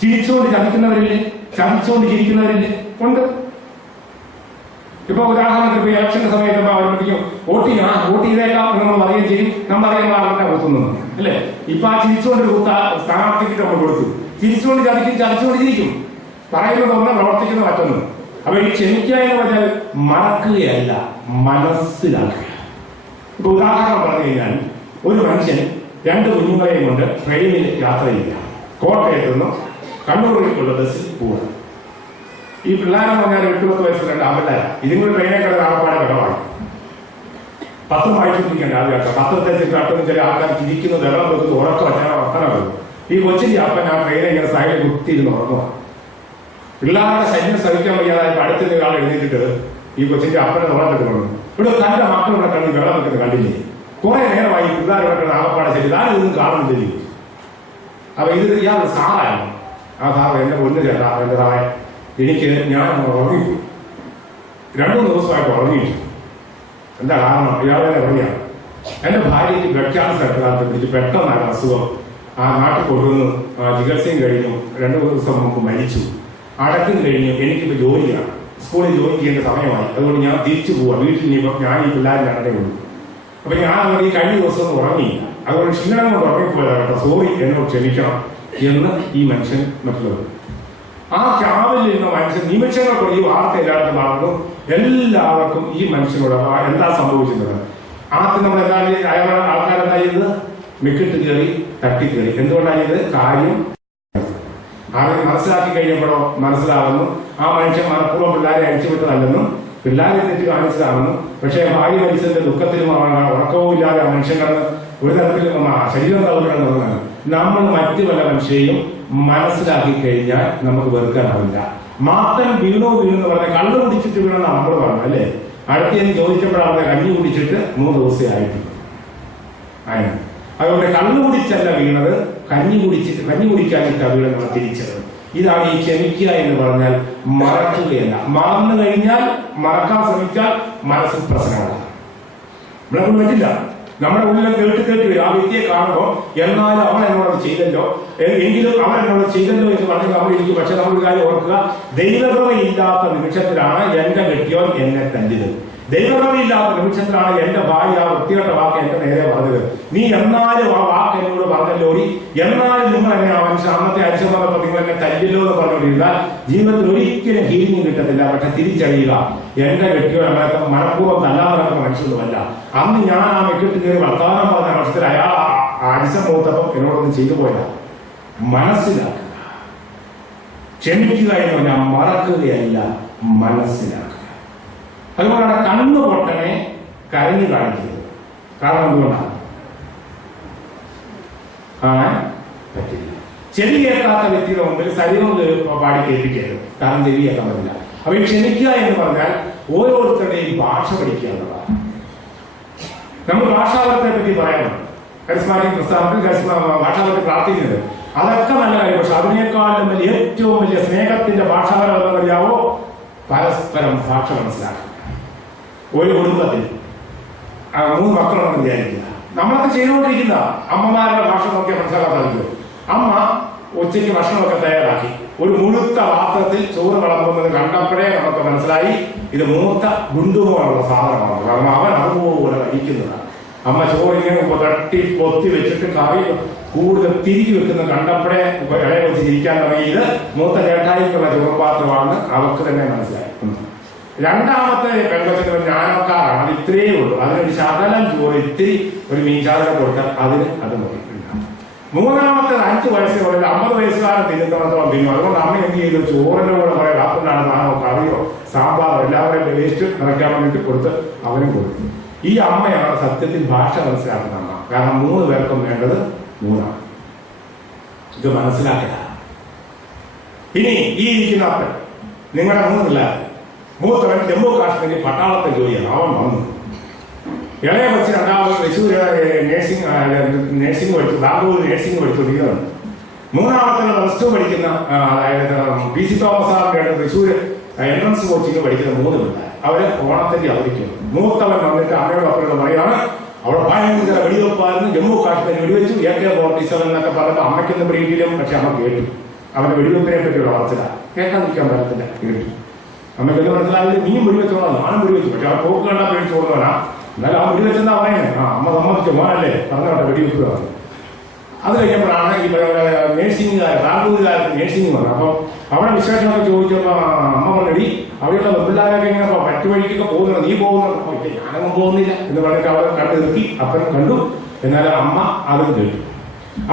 ചിരിച്ചുകൊണ്ട് ചതിക്കുന്നവരില്ലേ? ചതിച്ചുകൊണ്ട് ചിരിക്കുന്നവരില്ലേ? ഉണ്ട്. ഇപ്പൊ ഉദാഹരണത്തിന് ഇപ്പൊ ഇലക്ഷന്റെ സമയത്ത് അവർക്ക് വോട്ട് ചെയ്തേക്കാം നമ്മൾ പറയുകയും ചെയ്യും, നമ്മൾ അറിയാൻ ആളുടെ കൊടുക്കുന്നു അല്ലേ? ഇപ്പൊ ആ ചിരിച്ചുകൊണ്ട് സ്ഥാനാർത്ഥിക്ക് നമ്മൾ കൊടുത്തു. ചിരിച്ചുകൊണ്ട് ചതിച്ചുകൊണ്ട് ചിരിക്കും. പറയുന്നത് ഒന്ന്, പ്രവർത്തിക്കുന്ന മറ്റൊന്ന്. അപ്പൊ ഈ ക്ഷമിക്കുക എന്ന് പറഞ്ഞാൽ മറക്കുകയല്ല, മനസ്സിലാക്കുക. ഇപ്പൊ ഉദാഹരണം പറഞ്ഞു കഴിഞ്ഞാൽ ഒരു മനുഷ്യൻ 2 കുഞ്ഞുങ്ങളെയും കൊണ്ട് ട്രെയിനിൽ യാത്ര ചെയ്യുക. കോട്ടയത്ത് നിന്നും കണ്ണൂരിലേക്കുള്ള ബസ്സിൽ പോവുക. ഈ പിള്ളേരെന്ന് പറഞ്ഞാൽ 8-10 വയസ്സിലുണ്ട് ആമ്പിള്ളേര. ഇതും കൂടി ട്രെയിനെ കിടന്ന് ആൾക്കാരെ വിടവായി. പത്രം വായിച്ചുകൊണ്ടിരിക്കേണ്ട ആദ്യമൊക്കെ പത്രത്തിൽ കട്ടുന്ന ചില ആൾക്കാർ ചിരിക്കുന്നത് വെള്ളം വെക്കുന്നത് ഉറക്കം വെച്ചാൽ വർത്തനം വരും. ഈ കൊച്ചിന്റെ അപ്പൻ ആ ട്രെയിനെ ഇങ്ങനെ സൈഡിൽ കുത്തിയിരുന്ന് ഉറങ്ങുക. പിള്ളേരുടെ ശല്യം സഹിക്കാൻ വയ്യാതായപ്പോൾ അടുത്ത ഒരാൾ എഴുന്നേറ്റിട്ട് ഈ കൊച്ചിന്റെ അപ്പനെ വെള്ളം വെക്കുന്നു. ഇവിടെ തന്റെ മക്കളുടെ കണ്ണിൽ വെള്ളം വെക്കുന്നത് കണ്ടില്ലേ? കുറെ നേരമായി പിള്ളേരുടെ കണ്ണ് ആകപ്പാടെ ശരി താൻ ഇതൊന്നും കാണുന്നില്ലേ? അപ്പൊ ഇത് ഇയാൾ സാറായിരുന്നു. ആ സാറ് എന്നെ ഒന്ന് ചേട്ടാ എന്റെ സാറെ എനിക്ക് ഞാൻ ഉറങ്ങി 2-3 ദിവസമായിട്ട് ഉറങ്ങിയില്ല. എന്താ കാരണം? ഇയാളെ ഉറങ്ങിയാണ്. എന്റെ ഭാര്യയ്ക്ക് ബ്ലഡ് ക്യാൻസർ എടുക്കാത്ത പിടിച്ച് പെട്ടെന്നാണ് അസുഖം. ആ നാട്ടിൽ കൊണ്ടുവന്ന് ചികിത്സയും കഴിഞ്ഞു. 2-3 ദിവസം മുമ്പ് മരിച്ചു. അടക്കം കഴിഞ്ഞു. എനിക്കിപ്പോ ജോലിയാണ്, സ്കൂളിൽ ജോലി ചെയ്യേണ്ട സമയമായി. അതുകൊണ്ട് ഞാൻ തിരിച്ചു പോവാം വീട്ടിൽ. ഇനിയിപ്പം ഞാൻ ഈ പിള്ളേരുടെ അടേ ഉള്ളൂ. അപ്പൊ ഞാൻ ഈ കഴിഞ്ഞ ദിവസം ഒന്നും ഉറങ്ങിയില്ല. അതുകൊണ്ട് ക്ഷീണം കൊണ്ട് ഉറങ്ങിപ്പോയതാണ് കേട്ടോ, സോറി, എന്നോട് ക്ഷമിക്കണം എന്ന് ഈ മനുഷ്യൻ മറ്റുള്ളത്. ആ ക്യാബിൽ ഇരുന്ന മനുഷ്യൻ നിമിഷങ്ങൾക്കുള്ള ഈ വാർത്ത എല്ലാവർക്കും പറഞ്ഞു. എല്ലാവർക്കും ഈ മനുഷ്യനോട് എന്താ സംഭവിക്കുന്നത്? ആദ്യം നമ്മൾ ആൾക്കാരെന്താ ചെയ്തത്? മിക്കിട്ട് കയറി തട്ടിക്കയറി. എന്തുകൊണ്ടാണ് ഇത്? കാര്യം ആദ്യം മനസ്സിലാക്കി കഴിഞ്ഞപ്പോഴോ മനസ്സിലാവുന്നു ആ മനുഷ്യൻ മനഃപൂർവ്വം പിള്ളേരെ അഴിച്ചുവിട്ടതല്ലെന്നും പിള്ളേരെ തെറ്റ് കാണിച്ചതാണെന്നും. പക്ഷേ ഭാര്യ മനുഷ്യന്റെ ദുഃഖത്തിലും ഉറക്കവും ഇല്ലാതെ ആ മനുഷ്യൻ കടന്ന് ഒരു തരത്തിലും ശരീരം തകർക്കണം. നമ്മൾ മറ്റു പല മനുഷ്യരെയും മനസ്സിലാക്കി കഴിഞ്ഞാൽ നമുക്ക് വെറുക്കാനാവില്ല. മാത്രം വീണോ എന്ന് പറഞ്ഞാൽ കള്ളു കുടിച്ചിട്ട് വീണെന്ന് നമ്മൾ പറഞ്ഞു അല്ലേ? അടുത്തേന്ന് ചോദിച്ചപ്പോഴാണ് കഞ്ഞി കുടിച്ചിട്ട് 3 ദിവസമേ ആയിട്ടുണ്ട്. അതുകൊണ്ട് കള്ളു കുടിച്ചല്ല വീണത്, കഞ്ഞി കുടിക്കാനിട്ടാണ് വീണെന്നുള്ള തിരിച്ചത്. ഇതാണ് ഈ ക്ഷമിക്കുക എന്ന് പറഞ്ഞാൽ മറക്കുകയല്ല. മറന്നു കഴിഞ്ഞാൽ മറക്കാൻ ശ്രമിച്ചാൽ മനസ്സിൽ പ്രശ്നമാണ്. ഇവിടെ പറ്റില്ല. നമ്മുടെ ഉള്ളിൽ കേട്ട് ആ വ്യക്തിയെ കാണുമ്പോൾ എന്നാലും അവൻ എന്നോട് ചെയ്തല്ലോ, എങ്കിലും അവൻ എന്നോട് ചെയ്തല്ലോ എന്ന് പറഞ്ഞ് നമ്മൾ ഇരിക്കും. പക്ഷെ നമ്മൾ കാര്യം ഓർക്കുക, ദൈവകൃപയില്ലാത്ത നിമിഷത്തിലാണ് എന്റെ കെട്ടിയോൻ എന്നെ തല്ലിയത്. ദൈവകൃപയില്ലാത്ത നിമിഷത്തിലാണ് എന്റെ ഭാര്യ ആ വൃത്തികെട്ട വാക്ക് എന്റെ നേരെ പറഞ്ഞത്. നീ എന്നാലും ആ വാക്ക് എന്നോട് പറഞ്ഞല്ലോ, എന്നാലും നിങ്ങൾ എന്നെ ആ മനുഷ്യൻ അന്നത്തെ അച്ഛൻ പറഞ്ഞപ്പോൾ നിങ്ങൾ എന്നെ തല്ലില്ലോ എന്ന് പറഞ്ഞുകൊണ്ടിരുന്നാൽ ജീവിതത്തിൽ ഒരിക്കലും ഹീലിംഗ് കിട്ടത്തില്ല. പക്ഷെ തിരിച്ചറിയുക, എന്റെ കെട്ടിയോ അങ്ങനത്തെ മനഃപൂർവ്വം തല്ലാതെ നടക്കുന്ന മനുഷ്യനൊന്നുമല്ല. അന്ന് ഞാൻ ആ മെക്കിട്ട് കയറി വർത്തമാനം പറഞ്ഞ അവസരത്തിൽ അയാൾ അടിച്ച മുഖത്തപ്പം എന്നോടൊന്നും ചെയ്തു പോയതാ. മനസ്സിലാക്കുക. ക്ഷമിക്കുക എന്ന് പറഞ്ഞാൽ മറക്കുകയല്ല, മനസ്സിലാക്കുക. അതുകൊണ്ടാണ് കണ്ണു പൊട്ടനെ കരഞ്ഞു കാണിക്കുന്നത്. കാരണം എന്തുകൊണ്ടാണ്? കാണാൻ പറ്റില്ല. ചെവി കേൾക്കാത്ത വ്യക്തിയുടെ മുമ്പിൽ ശരീരം പാടി കേൾപ്പിക്കരുത്. കാരണം ചെവി കേൾക്കാൻ പറ്റില്ല. അപ്പൊ ഈ ക്ഷമിക്കുക എന്ന് പറഞ്ഞാൽ ഓരോരുത്തരുടെയും ഭാഷ പഠിക്കുക എന്നുള്ളതാണ്. നമ്മൾ ഭാഷാവർത്തെ പറ്റി പറയാനുണ്ട്. കരിസ്മാറ്റിക് പ്രസ്ഥാനത്തിൽ ഭാഷാവർത്തെ പ്രാർത്ഥിക്കുന്നത് അതൊക്കെ നല്ല കാര്യം. പക്ഷെ അതിനേക്കാളും വലിയ ഏറ്റവും വലിയ സ്നേഹത്തിന്റെ ഭാഷാവരം എന്നറിയാവോ? പരസ്പരം ഭാഷ മനസ്സിലാക്കുക. ഒരു കുടുംബത്തിൽ 3 മക്കളുണ്ടെന്ന് വിചാരിക്കുക. നമ്മളൊക്കെ ചെയ്തുകൊണ്ടിരിക്കുന്ന അമ്മമാരുടെ ഭാഷ നോക്കിയാൽ മനസ്സിലാക്കാൻ സാധിക്കും. അമ്മ ഉച്ചയ്ക്ക് ഭക്ഷണമൊക്കെ തയ്യാറാക്കി ഒരു മുഴുത്ത പാത്രത്തിൽ ചോറ് വിളമ്പുന്നത് കണ്ടപ്പോഴേ നമുക്ക് മനസ്സിലായി ഇത് മൂത്ത ഗുണ്ടുപോലുള്ള സാധനമാണ്. കാരണം അവൻ അതുപോലെ വഹിക്കുന്നതാണ്. അമ്മ ചോറിങ്ങനെ തട്ടി പൊത്തി വെച്ചിട്ട് കറി കൂടുതൽ തിരികെ വെക്കുന്ന കണ്ടപ്പോഴേ ഇളയെ വെച്ച് ചിരിക്കാൻ തുടങ്ങിയത് മൂത്ത ചേട്ടായിക്കുള്ള ചോറുപാത്രമാണ് അവർക്ക് തന്നെ മനസ്സിലായി. രണ്ടാമത്തെ പെൺകൊച്ചിന് ഞാനക്കാരാണ്. അത് ഇത്രയേ ഉള്ളൂ. അതിനൊരു ശകലം ചോറ് ഇത്തിരി ഒരു മീൻചാതക കൊടുത്താൽ അത് മതി. മൂന്നാമത്തെ 5 വയസ്സുള്ള 50 വയസ്സുകാരൻ തിന്നുന്നോടത്തോളം തിന്നു. അതുകൊണ്ട് അമ്മ എന്ത് ചെയ്തു? ചോറിന്റെ കൂടെ കുറെ കാപ്പിണ്ടാണ് സാധനമോ കറിയോ സാമ്പാറോ എല്ലാവരുടെയും വേസ്റ്റ് നിറയ്ക്കാൻ വേണ്ടിയിട്ട് കൊടുത്ത് അവനും കൊടുത്തു. ഈ അമ്മയാണ് സത്യത്തിൽ ഭാഷ മനസ്സിലാക്കുന്ന അമ്മ. കാരണം 3 പേർക്കും വേണ്ടത് 3 ഇത് മനസ്സിലാക്കുക. ഇനി ഈ ഇരിക്കുന്ന അപ്പൻ നിങ്ങളുടെ 3 പിള്ളേർ, മൂത്തവൻ ജമ്മു കാശ്മീരിൽ പട്ടാളത്തെ ജോലിയാണ്. അവൻ വന്നു. ഇളയെ വെച്ച് രണ്ടാമത് തൃശ്ശൂർ നേഴ്സിംഗ് പഠിച്ചു, ബാംഗ്ലൂർ നേഴ്സിംഗ് പഠിച്ചുകൊണ്ടിരിക്കുകയാണ്. മൂന്നാമത്തെ +2 പഠിക്കുന്ന PC തോമസ് സാറിന്റെ തൃശ്ശൂർ എൻട്രൻസ് കോച്ചിങ് പഠിക്കുന്ന 3 പിള്ളേർ. അവര് ഓണത്തിന്റെ അവധിക്ക് മൂത്തവൻ വന്നിട്ട് അമ്മയോട് അപ്പനോട് പറയാണ് അവിടെ ഭയങ്കര വെടിവെപ്പായിരുന്നു. ജമ്മു കാശ്മീർ വെടിവെച്ചു AK-47 എന്നൊക്കെ പറഞ്ഞപ്പോൾ അമ്മയ്ക്കൊന്നും പിടിയിലും. പക്ഷെ അമ്മ കേട്ടു. അവന്റെ വെടിവെപ്പിനെ പറ്റിയുള്ള വളർച്ച കേൾക്കാതിരിക്കാൻ പറ്റത്തില്ല. കേട്ടു. അമ്മയ്ക്കൊന്നും മനസ്സിലായാലും നീയും വെടിവെച്ചോളാം, ഞാനും വെടിവെച്ചു. പക്ഷെ ആ പോക്ക് കണ്ടാൽ പേടിച്ചോടുന്നവനാ. എന്നാലും ആ വെടിവെച്ചെന്താ പറയുന്നത്? അമ്മ സമ്മതിച്ചു, മോനല്ലേ പറഞ്ഞോട്ടെ വെടിവെക്കുക. അത് കഴിഞ്ഞപ്പോഴാണ് ഈ നേഴ്സിംഗുകാർ ബാംഗ്ലൂരുകാർക്ക് നേഴ്സിംഗ് വന്നത്. അപ്പം അവിടെ വിശേഷമൊക്കെ ചോദിച്ചപ്പോൾ അമ്മ പറഞ്ഞടി അവിടെയുള്ള വെപ്പിള്ളാരൊക്കെ ഇങ്ങനെ പറ്റുവഴിക്കൊക്കെ പോകുന്നുണ്ട്, നീ പോകുന്നുണ്ടോ? ഞാനൊന്നും പോകുന്നില്ല എന്ന് പറഞ്ഞിട്ട് അവിടെ കണ്ടു നിർത്തി. അപ്പനും കണ്ടു. എന്നാലും അമ്മ അതും കേട്ടു.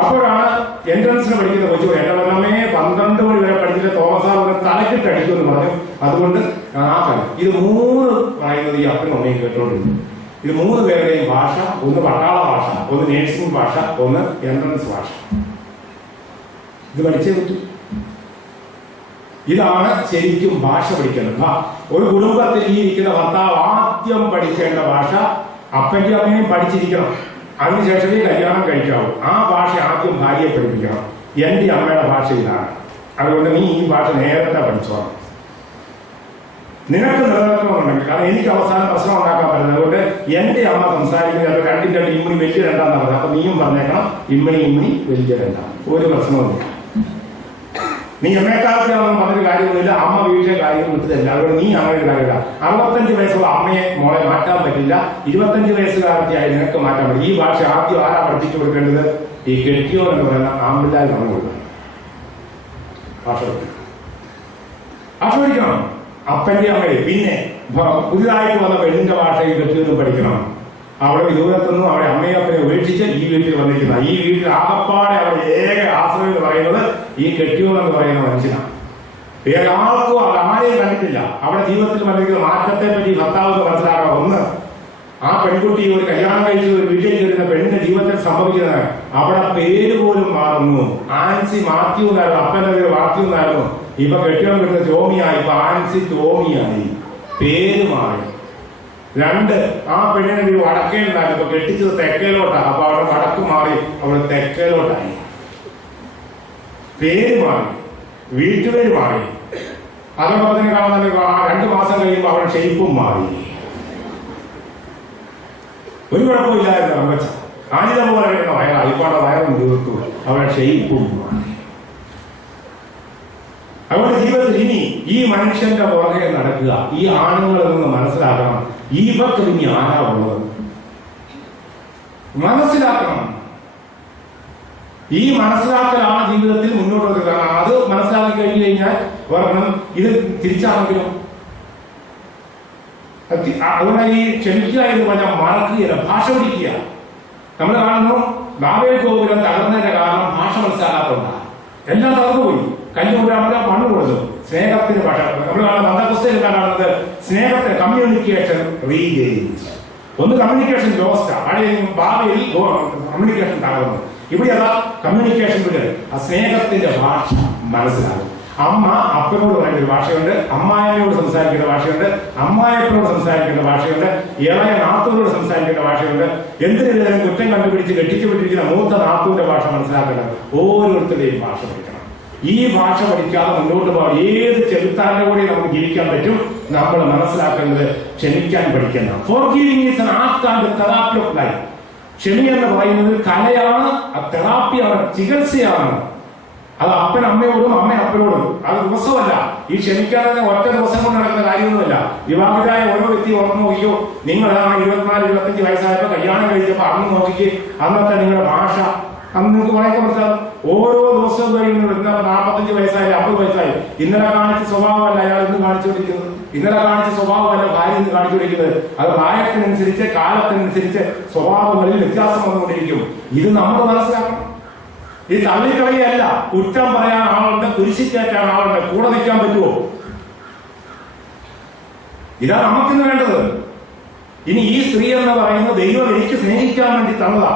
അപ്പോഴാണ് എൻട്രൻസിന് പഠിക്കുന്ന കൊച്ചു എന്റെ പറഞ്ഞേ 12 മണി വരെ പഠിച്ചിട്ട് തോമസ് തലക്കിട്ട് അടിക്കുമെന്ന് പറഞ്ഞു. അതുകൊണ്ട് ആ കാലം ഇത് 3 പറയുന്നത് ഈ അപ്പനും അമ്മയും കേട്ടോണ്ടിരുന്നു. ഇത് 3 പേരുടെയും ഭാഷ, ഒന്ന് പട്ടാള ഭാഷ, ഒന്ന് നേഴ്സിംഗ് ഭാഷ, ഒന്ന് എൻട്രൻസ് ഭാഷ. ഇത് പഠിച്ചേ പറ്റൂ. ഇതാണ് ശരിക്കും ഭാഷ പഠിക്കുന്നത്. ഒരു കുടുംബത്തിൽ ഈ ഇരിക്കുന്ന ഭർത്താവ് ആദ്യം പഠിക്കേണ്ട ഭാഷ അപ്പൻ്റെ അമ്മയും പഠിച്ചിരിക്കണം. അതിനുശേഷമേ കല്യാണം കഴിക്കാവൂ. ആ ഭാഷ ആദ്യം ഭാര്യയെ പഠിപ്പിക്കണം. എന്റെ അമ്മയുടെ ഭാഷ ഇതാണ്, അതുകൊണ്ട് നീ ഈ ഭാഷ നേരത്തെ പഠിച്ചോണം. നിനക്ക് നിലനിൽക്കണമെന്നുണ്ടെങ്കിൽ, കാരണം എനിക്ക് അവസാനം പ്രശ്നം ഉണ്ടാക്കാൻ പറ്റുന്നത്, അതുകൊണ്ട് എന്റെ അമ്മ സംസാരിക്കുന്നത് 2 ഇമ്മിണി വലിയ 2 പറഞ്ഞത്. അപ്പൊ നീയും പറഞ്ഞേക്കണം ഇമ്മിണി വലിയ 2. ഒരു പ്രശ്നവുമില്ല. നീ എമ്മേക്കാലത്താണെന്ന് പറഞ്ഞൊരു കാര്യമൊന്നുമില്ല. അമ്മ വീട്ടിലെ കാര്യം വിട്ടതല്ല. അതുകൊണ്ട് നീ അങ്ങനെ ഒരു കാര്യമില്ല. 65 വയസ്സുള്ള അമ്മയെ മോളെ മാറ്റാൻ പറ്റില്ല. 25 വയസ്സുകാരത്തെയായി നിനക്ക് മാറ്റാൻ പറ്റില്ല. ഈ ഭാഷ ആദ്യം ആരാ പഠിപ്പിച്ചു കൊടുക്കേണ്ടത്? ഈ കെട്ടിയോ എന്ന് പറയുന്ന ആമ്പിള്ളാർ പറഞ്ഞു കൊടുക്കണം. ഭാഷ പഠിക്കണം അപ്പന്റെ അമ്മയെ. പിന്നെ പുതിയതായിട്ട് വന്ന പെണ്ണിന്റെ ഭാഷയിൽ കെട്ടിയൊന്നും പഠിക്കണം. അവിടെ ദൂരത്തൊന്നും അവിടെ അമ്മയെ അപ്പനെ ഉപേക്ഷിച്ച് ഈ വീട്ടിൽ വന്നിരിക്കുന്ന, ഈ വീട്ടിൽ ആകപ്പാടെ അവിടെ ഏക ആശ്രയം എന്ന് പറയുന്നത് ഈ കെട്ടിയോ എന്ന് പറയുന്ന മനുഷ്യനാണ്. വേറെ ആർക്കും ആരെയും കണ്ടിട്ടില്ല. അവിടെ ജീവിതത്തിൽ വന്നിരിക്കുന്ന മാറ്റത്തെ പറ്റി ഭർത്താവ് മനസ്സിലാക്കണം. ഒന്ന്, ആ പെൺകുട്ടി ഒരു കല്യാണം കഴിച്ച് ഒരു വീട്ടിലേക്ക് വരുന്ന പെണ്ണിന്റെ ജീവിതത്തിൽ സംഭവിക്കുന്നത് അവിടെ പേര് പോലും മാറുന്നു. ആൻസി മാത്യു എന്നായിരുന്നു, അപ്പന്റെ പേര് മാത്യു എന്നായിരുന്നു. ഇപ്പൊ കെട്ടിയോ കിട്ടുന്ന ടോമിയായി. ഇപ്പൊ ആൻസി ടോമിയായി, പേര് മാറി. 2, ആ പെണ്ണിനെ ഒരു വടക്കേണ്ടായിരുന്നു. ഇപ്പൊ കെട്ടിച്ചത് തെക്കേലോട്ടാണ്. അപ്പൊ അവിടെ വടക്ക് മാറി അവിടെ തെക്കേലോട്ടായി. പേര് മാറി, വീട്ടുപേര് മാറി. അതോടൊപ്പം തന്നെ കാണുന്ന 2 മാസം കഴിയുമ്പോൾ അവരുടെ ഷെയ്പ്പും മാറി. ഒരു കുഴപ്പമില്ലായിരുന്നു. അമ്മച്ച ആജിതം പോലെ വരുന്ന വയറാ. ഇപ്പോടെ വയറും തീർത്തു, അവരുടെ ഷെയ്പ്പും മാറി. അതുകൊണ്ട് ജീവിതത്തിൽ ഇനി ഈ മനുഷ്യന്റെ പുറകെ നടക്കുക. ഈ ആണുങ്ങളിൽ നിന്ന് മനസ്സിലാക്കണം ഇവർക്ക് ഇനി ആരാ ഉള്ളത്. മനസ്സിലാക്കണം. ഈ മനസ്സിലാക്കലാണ് ജീവിതത്തിൽ മുന്നോട്ട് വരിക. അത് മനസ്സിലാക്കി കഴിഞ്ഞു കഴിഞ്ഞാൽ ഒരെണ്ണം ഇത് തിരിച്ചാണെങ്കിലും അതുകൊണ്ട് ഈ ക്ഷമിക്കുക എന്ന് പറഞ്ഞാൽ മറക്കുകയല്ല, ഭാഷ പഠിക്കുക. നമ്മൾ കാണുന്നു ബാബേൽ ഗോപുരം തകർന്നതിന്റെ കാരണം ഭാഷ മനസ്സിലാക്കാത്തതുകൊണ്ടാണ്. എല്ലാം തകർന്നുപോയി. കല്ലുകൂടാമല്ല മണ്ണ് കൊടുത്തു. സ്നേഹത്തിന് ഭാഷ നമ്മൾ കാണുന്ന മതപുസ്തകത്തിൽ കാണുന്നത് സ്നേഹത്തെ കമ്മ്യൂണിക്കേഷൻ റീഗെയിൻസ്. ഒന്ന് കമ്മ്യൂണിക്കേഷൻ ലോസ്റ്റാ. അവിടെ ബാബയിൽ കമ്മ്യൂണിക്കേഷൻ തകർന്നു. ഇവിടെ അതാ കമ്മ്യൂണിക്കേഷൻ വിട്ട് ആ സ്നേഹത്തിന്റെ ഭാഷ മനസ്സിലാകും. അമ്മ അപ്പനോട് പറയുന്ന ഒരു ഭാഷയുണ്ട്, അമ്മായിയോട് സംസാരിക്കേണ്ട ഭാഷയുണ്ട്, അമ്മായപ്പനോട് സംസാരിക്കേണ്ട ഭാഷയുണ്ട്, ഇളയ നാത്തൂരോട് സംസാരിക്കേണ്ട ഭാഷയുണ്ട്. എന്തിനും കുറ്റം കണ്ടുപിടിച്ച് കെട്ടിച്ചു വിട്ടിരിക്കുന്ന മൂത്ത നാത്തൂന്റെ ഭാഷ മനസ്സിലാക്കേണ്ടത്. ഓരോരുത്തരുടെയും ഭാഷ പഠിക്കണം. ഈ ഭാഷ പഠിക്കാതെ മുന്നോട്ട് പോകാൻ ഏത് ചെറുത്താന്റെ കൂടെ നമുക്ക് ജീവിക്കാൻ പറ്റും. നമ്മൾ മനസ്സിലാക്കേണ്ടത് ക്ഷമിക്കാൻ പഠിക്കണം. Forgiving is an art and therapy of life. ക്ഷമ എന്ന് പറയുന്നത് കലയാണ്, തെറാപ്പിയാണ്, ചികിത്സയാണ്. അത് അപ്പൻ അമ്മയോടും അമ്മ അപ്പനോടും. അത് ദിവസമല്ല. ഈ ക്ഷമിക്കാതെ ഒറ്റ ദിവസം കൊണ്ട് നടക്കുന്ന കാര്യമൊന്നുമല്ല. വിവാഹിതരായ ഓരോ വ്യക്തി ഓർമ്മ നോക്കിയോ, നിങ്ങൾ ആ 24-25 വയസ്സായപ്പോ കല്യാണം കഴിച്ചപ്പോ അന്ന് നോക്കിക്കേ, അന്നത്തെ നിങ്ങളുടെ ഭാഷ അന്ന് നിങ്ങൾക്ക് വളരെ മനസ്സിലാവും. ഓരോ ദിവസവും കഴിയുമ്പോൾ 45 വയസ്സായി 50 വയസ്സായി. ഇന്നലെ കാണിച്ച സ്വഭാവമല്ല അയാൾ ഇന്ന് കാണിച്ചുകൊണ്ടിരിക്കുന്നത്. ഇന്നലെ കാണിച്ച സ്വഭാവമല്ല ഭാര്യ ഇന്ന് കാണിച്ചുകൊണ്ടിരിക്കുന്നത്. അത് പ്രായത്തിനനുസരിച്ച് കാലത്തിനനുസരിച്ച് സ്വഭാവങ്ങളിൽ വ്യത്യാസം വന്നുകൊണ്ടിരിക്കും. ഇത് നമ്മൾ മനസ്സിലാക്കണം. ഈ തള്ളിക്കളയല്ല. കുറ്റം പറയാൻ ആളുണ്ട്, കുരിശിക്കേറ്റാൻ ആളുണ്ട്. കൂടെ നിൽക്കാൻ പറ്റുമോ? ഇതാ നമുക്കിന്ന് വേണ്ടത്. ഇനി ഈ സ്ത്രീ എന്ന് പറയുന്നത് ദൈവം എനിക്ക് സ്നേഹിക്കാൻ വേണ്ടി തന്നതാ.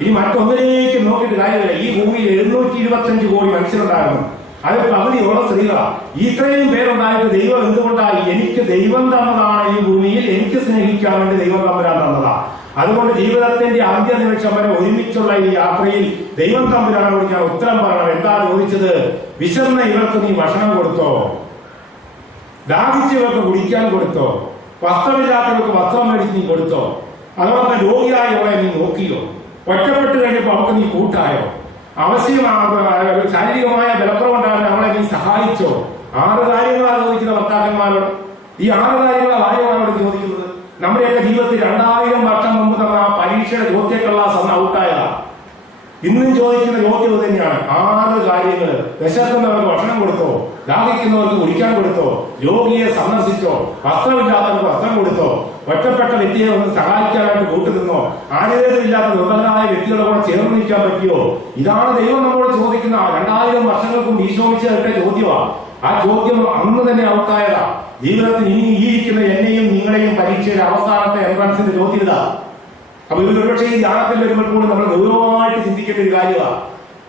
ഇനി മറ്റൊന്നിലേക്ക് നോക്കിയിട്ട് കാര്യമില്ല. ഈ ഭൂമിയിൽ 725 കോടി മനുഷ്യരുണ്ടായിരുന്നു. അത് പകുതിയോളം സ്ത്രീകളാ. ഇത്രയും പേരുണ്ടായിട്ട് ദൈവം എന്തുകൊണ്ടായി? എനിക്ക് ദൈവം തന്നതാണ് ഈ ഭൂമിയിൽ, എനിക്ക് സ്നേഹിക്കാൻ വേണ്ടി ദൈവം തമ്പുരാൻ തന്നതാ. അതുകൊണ്ട് ജീവിതത്തിന്റെ അന്ത്യനിമിഷം വരെ ഒരുമിച്ചുള്ള ഈ യാത്രയിൽ ദൈവം തമ്പുരാനോട് ഞാൻ ഉത്തരം പറയണം. എന്താ ചോദിച്ചത്? വിശന്ന ഇവർക്ക് നീ ഭക്ഷണം കൊടുത്തോ? ദാഹിച്ചവർക്ക് കുടിക്കാൻ കൊടുത്തോ? വസ്ത്രമില്ലാത്തവർക്ക് വസ്ത്രം മേടിച്ച് നീ കൊടുത്തോ? അതോടൊപ്പം രോഗിയായവളെ നീ നോക്കിയോ? ഒറ്റപ്പെട്ട് കഴിഞ്ഞപ്പോ അവർക്ക് നീ കൂട്ടായോ? ശാരീരികമായ ബലക്കുറവുണ്ടാകുന്ന അവളെ നീ സഹായിച്ചോ? 6 കാര്യങ്ങളാണ് ചോദിക്കുന്ന ഭർത്താക്കന്മാരോട്. ഈ 6 കാര്യങ്ങളാണ് ഭാര്യമാരോട് ചോദിക്കുന്നത്. നമ്മുടെയൊക്കെ ജീവിതത്തിൽ 2000 വർഷം മുമ്പ് നമ്മൾ ആ പരീക്ഷയുടെ ചോദ്യക്കളാസ് അന്ന് ഔട്ടായതാ. ഇന്നും ചോദിക്കുന്ന ചോദ്യം തന്നെയാണ്. 6 കാര്യങ്ങൾ. വിശക്കുന്നവർക്ക് ഭക്ഷണം കൊടുത്തോ? ദാഹിക്കുന്നവർക്ക് കുടിക്കാൻ കൊടുത്തോ? രോഗിയെ സന്ദർശിച്ചോ? വസ്ത്രമില്ലാത്തവർക്ക് വസ്ത്രം കൊടുത്തോ? ഒറ്റപ്പെട്ട വ്യക്തിയെ ഒന്ന് സഹായിക്കാനായിട്ട് കൂട്ടുനിന്നോ? ആനുകൂല്യമില്ലാത്ത ദുർബലനായ വ്യക്തികളെ കൂടെ ചേർന്ന് നിൽക്കാൻ പറ്റിയോ? ഇതാണ് ദൈവം നമ്മളോട് ചോദിക്കുന്ന 2000 വർഷങ്ങൾക്കും ഈശോമിശിഹായുടെ ചോദ്യമാണ്. ആ ചോദ്യം അന്ന് തന്നെ ഔട്ടായതാ. ജീവിതത്തിൽ ഇനി ഇരിക്കുന്ന എന്നെയും നിങ്ങളെയും പരീക്ഷയുടെ അവസാനത്തെ എൻട്രൻസിന്റെ ചോദ്യം ഇതാ. അപ്പൊ ഇത് ഒരുപക്ഷെ ഈ ധ്യാനത്തിൽ വരുമ്പോൾ പോലും നമ്മൾ ഗൗരവമായിട്ട് ചിന്തിക്കേണ്ട ഒരു കാര്യമാണ്.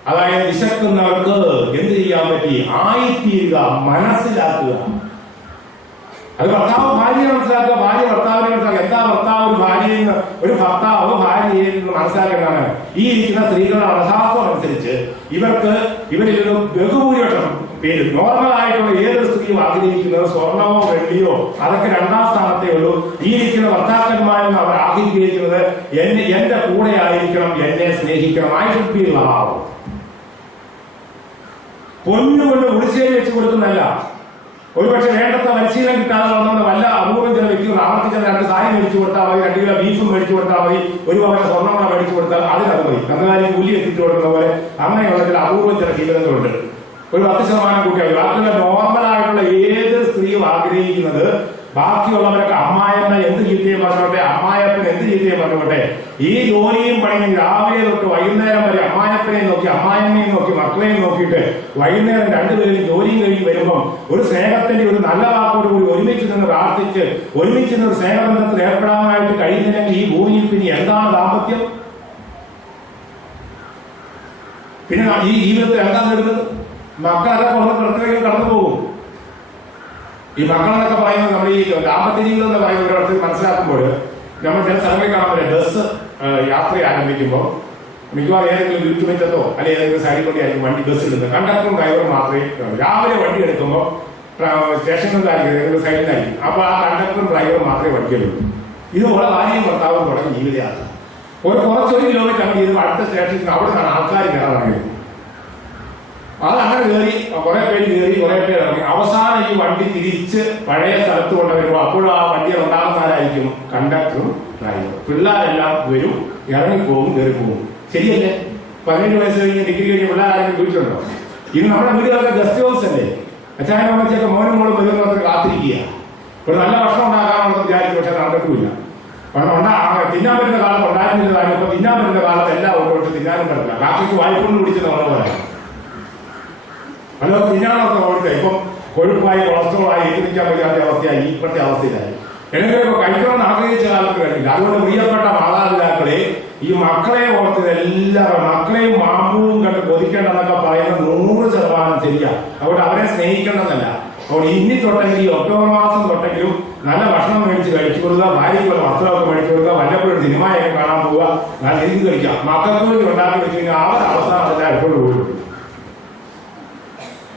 അതായത് വിശക്കുന്നവർക്ക് എന്ത് ചെയ്യാൻ പറ്റി? ആയിത്തീരുക, മനസ്സിലാക്കുക. അത് ഭർത്താവ് ഭാര്യയെ മനസ്സിലാക്കുക, ഭാര്യ ഭർത്താവിനെ മനസ്സിലാക്കുക. എന്താ ഭർത്താവ് ഒരു ഭാര്യയിൽ നിന്ന്, ഒരു ഭർത്താവ് ഭാര്യയിൽ നിന്ന് മനസ്സിലാക്കേണ്ടതാണ് ഈ ഇരിക്കുന്ന സ്ത്രീകളുടെ അർഹതാത്വം അനുസരിച്ച് ഇവരിൽ ബഹുഭൂരിപക്ഷം പേര് നോർമലായിട്ടുള്ള ഏതൊരു സ്ത്രീയും ആഗ്രഹിക്കുന്നത് സ്വർണമോ വെള്ളിയോ അതൊക്കെ 2ാം സ്ഥാനത്തേ ഉള്ളൂ. ഈ ഇരിക്കുന്ന ഭർത്താക്കന്മാരും അവർ ആഗ്രഹിക്കുന്നത് എന്റെ കൂടെ ആയിരിക്കണം, എന്നെ സ്നേഹിക്കണം. I should be love. പൊന്നുകൊണ്ട് ഉളിശ്ശേരി വെച്ച് കൊടുക്കുന്നല്ല. ഒരുപക്ഷെ വേണ്ടത്ര പരിശീലനം കിട്ടാതെ വന്നത് വല്ല അപൂർവം ചില വ്യക്തികൾ ആവർത്തിച്ച 2 സാരി മേടിച്ചു കൊടുത്താൽ മതി, 2 കിലോ ബീഫും മേടിച്ചു കൊടുത്താൽ മതി, ഒരു പവന സ്വർണ്ണം കൂടെ മേടിച്ചു കൊടുത്താൽ അതിനത് മതി. കന്നുകാലി കൂലി എത്തിച്ചു കൊടുക്കുന്ന പോലെ അങ്ങനെയുള്ള ചില അപൂർവം ചില ജീവിതങ്ങളുണ്ട്. ഒരു 10% കൂട്ടിയാൽ ബാക്കിയുള്ള നോർമലായിട്ടുള്ള ഏത് സ്ത്രീയും ആഗ്രഹിക്കുന്നത് ബാക്കിയുള്ളവരൊക്കെ അമ്മായമ്മ എന്ത് ചീത്തയും പറഞ്ഞോട്ടെ, അമ്മായപ്പൻ എന്ത് ചീത്തയും പറഞ്ഞോട്ടെ, ഈ ജോലിയും പണിയും രാവിലെ തൊട്ട് വൈകുന്നേരം വരെ അമ്മായപ്പനെയും നോക്കി അമ്മായമ്മയും നോക്കി മക്കളെയും നോക്കിയിട്ട് വൈകുന്നേരം 2 പേരും ജോലിയും കഴിഞ്ഞ് വരുമ്പം ഒരു സ്നേഹത്തിന്റെ ഒരു നല്ല വാക്കോട് കൂടി ഒരുമിച്ച് നിന്ന് പ്രാർത്ഥിച്ച് ഒരുമിച്ച് നിന്ന് ഒരു സ്നേഹബന്ധത്തിൽ ഏർപ്പെടാനായിട്ട് കഴിയുന്നില്ലെങ്കിൽ ഈ ഭൂമിയിൽ പിന്നെ എന്താണ് ദാമ്പത്യം? പിന്നെ ഈ ജീവിതത്തിൽ എന്താണ് വരുന്നത്? മക്കളൊക്കെ കൊണ്ട് പ്രത്യേകം കടന്നു പോകും. ഈ മക്കളെന്നൊക്കെ പറയുന്നത് നമ്മൾ ഈ ദാമ്പത്യ ജീവിതം എന്ന് പറയുന്ന ഒരിടത്ത് മനസ്സിലാക്കുമ്പോൾ നമ്മൾ ചില സ്ഥലങ്ങളിൽ കാണാൻ പറ്റില്ല. ബസ് യാത്ര ആരംഭിക്കുമ്പോൾ മിക്കവാറും ഏതെങ്കിലും വീട്ടുമുറ്റത്തോ അല്ലെങ്കിൽ ഏതെങ്കിലും സൈഡിൽ കൂടി ആയിരിക്കും വണ്ടി ബസ് ഇടുന്നത്. കണ്ടക്ടറും ഡ്രൈവറും മാത്രമേ രാവിലെ വണ്ടി എടുക്കുമ്പോൾ സ്റ്റേഷനിലായിരിക്കും ഏതെങ്കിലും സൈഡിലായിരിക്കും. അപ്പൊ ആ കണ്ടക്ടറും ഡ്രൈവറും മാത്രമേ വണ്ടിയുള്ളൂ. ഇതുപോലെ ഭാര്യയും ഭർത്താവും തുടങ്ങി ജീവിതമാണ്. കുറച്ചൊരു കിലോമീറ്റർ അങ്ങ് ചെയ്ത് അടുത്ത സ്റ്റേഷനിൽ അവിടെ നിന്നാണ് ആൾക്കാർ കയറാൻ. അതങ്ങനെ കയറി കുറെ പേര് കയറി കുറെ പേര് ഇറങ്ങി. അവസാനം ഈ വണ്ടി തിരിച്ച് പഴയ സ്ഥലത്ത് കൊണ്ടുവരുമ്പോൾ അപ്പോഴും ആ വണ്ടിയിൽ ഉണ്ടാകുന്നവരായിരിക്കും കണ്ടക്ടറും ഡ്രൈവറും. പിള്ളേരെല്ലാം വരും, ഇറങ്ങിപ്പോകും, കയറിപ്പോകും. ശരിയല്ലേ? 18 വയസ്സ് കഴിഞ്ഞ് ഡിഗ്രി കഴിഞ്ഞ് പിള്ളേരാരെങ്കിലും വീട്ടിലുണ്ടോ? ഇത് നമ്മുടെ വീടുകളൊക്കെ ഗസ്റ്റ് ഹൗസ് അല്ലേ? അച്ഛനും അമ്മച്ചൊക്കെ മോനും മോളും വരുന്നവർക്ക് കാത്തിരിക്കുക. ഒരു നല്ല ഭക്ഷണം ഉണ്ടാക്കാമെന്ന് വിചാരിച്ചു, പക്ഷെ നടക്കത്തുമില്ല. തിന്നാൻ പറ്റുന്ന കാലത്ത് ഉണ്ടായിരുന്നില്ല കാര്യം. ഇപ്പൊ തിന്നാൻ പറ്റുന്ന കാലത്ത് എല്ലാം ഓട്ടോട്ട് തിന്നാനും പറ്റില്ല. കാക്കയ്ക്ക് വായ്പൊണ്ട് പിടിച്ചെന്ന് പറഞ്ഞ പോലെ അല്ലോ തിന്നാനൊക്കെ ഓടിച്ച ഇപ്പം കൊഴുപ്പായി കൊളസ്ട്രോളായി എത്തിരിക്കാൻ പറ്റാത്ത അവസ്ഥയായി. ഇപ്പോഴത്തെ അവസ്ഥയിലായി. എന്തെങ്കിലും കഴിക്കണമെന്ന് ആഗ്രഹിച്ച കാലത്ത് കഴിക്കില്ല. അതുകൊണ്ട് പ്രിയപ്പെട്ട മാതാപിതാക്കളെ, ഈ മക്കളെ ഓർത്ത് എല്ലാവരും മക്കളെയും മാമ്പൂവും കണ്ട് കൊതിക്കേണ്ടെന്നൊക്കെ പറയുന്നത് 100% ശരിയാണ്. അതുകൊണ്ട് അവരെ സ്നേഹിക്കേണ്ടതല്ല. അതുകൊണ്ട് ഇനി തൊട്ടെങ്കിലും ഈ ഒക്ടോബർ മാസം തൊട്ടെങ്കിലും നല്ല ഭക്ഷണം മേടിച്ച് കഴിച്ചു കൊടുക്കുക, ഭാര്യയ്ക്കുള്ള വസ്ത്രമൊക്കെ മേടിച്ചു കൊടുക്കുക, വല്ലപ്പോഴും സിനിമയൊക്കെ കാണാൻ പോവുക, നല്ല രീതിക്ക് കഴിക്കാം. മക്കൾക്ക് വേണ്ടി ഉണ്ടാക്കി വെച്ച് കഴിഞ്ഞാൽ അവരുടെ അവസാനം അതെല്ലാം എപ്പോഴും പോയിട്ടുണ്ട്.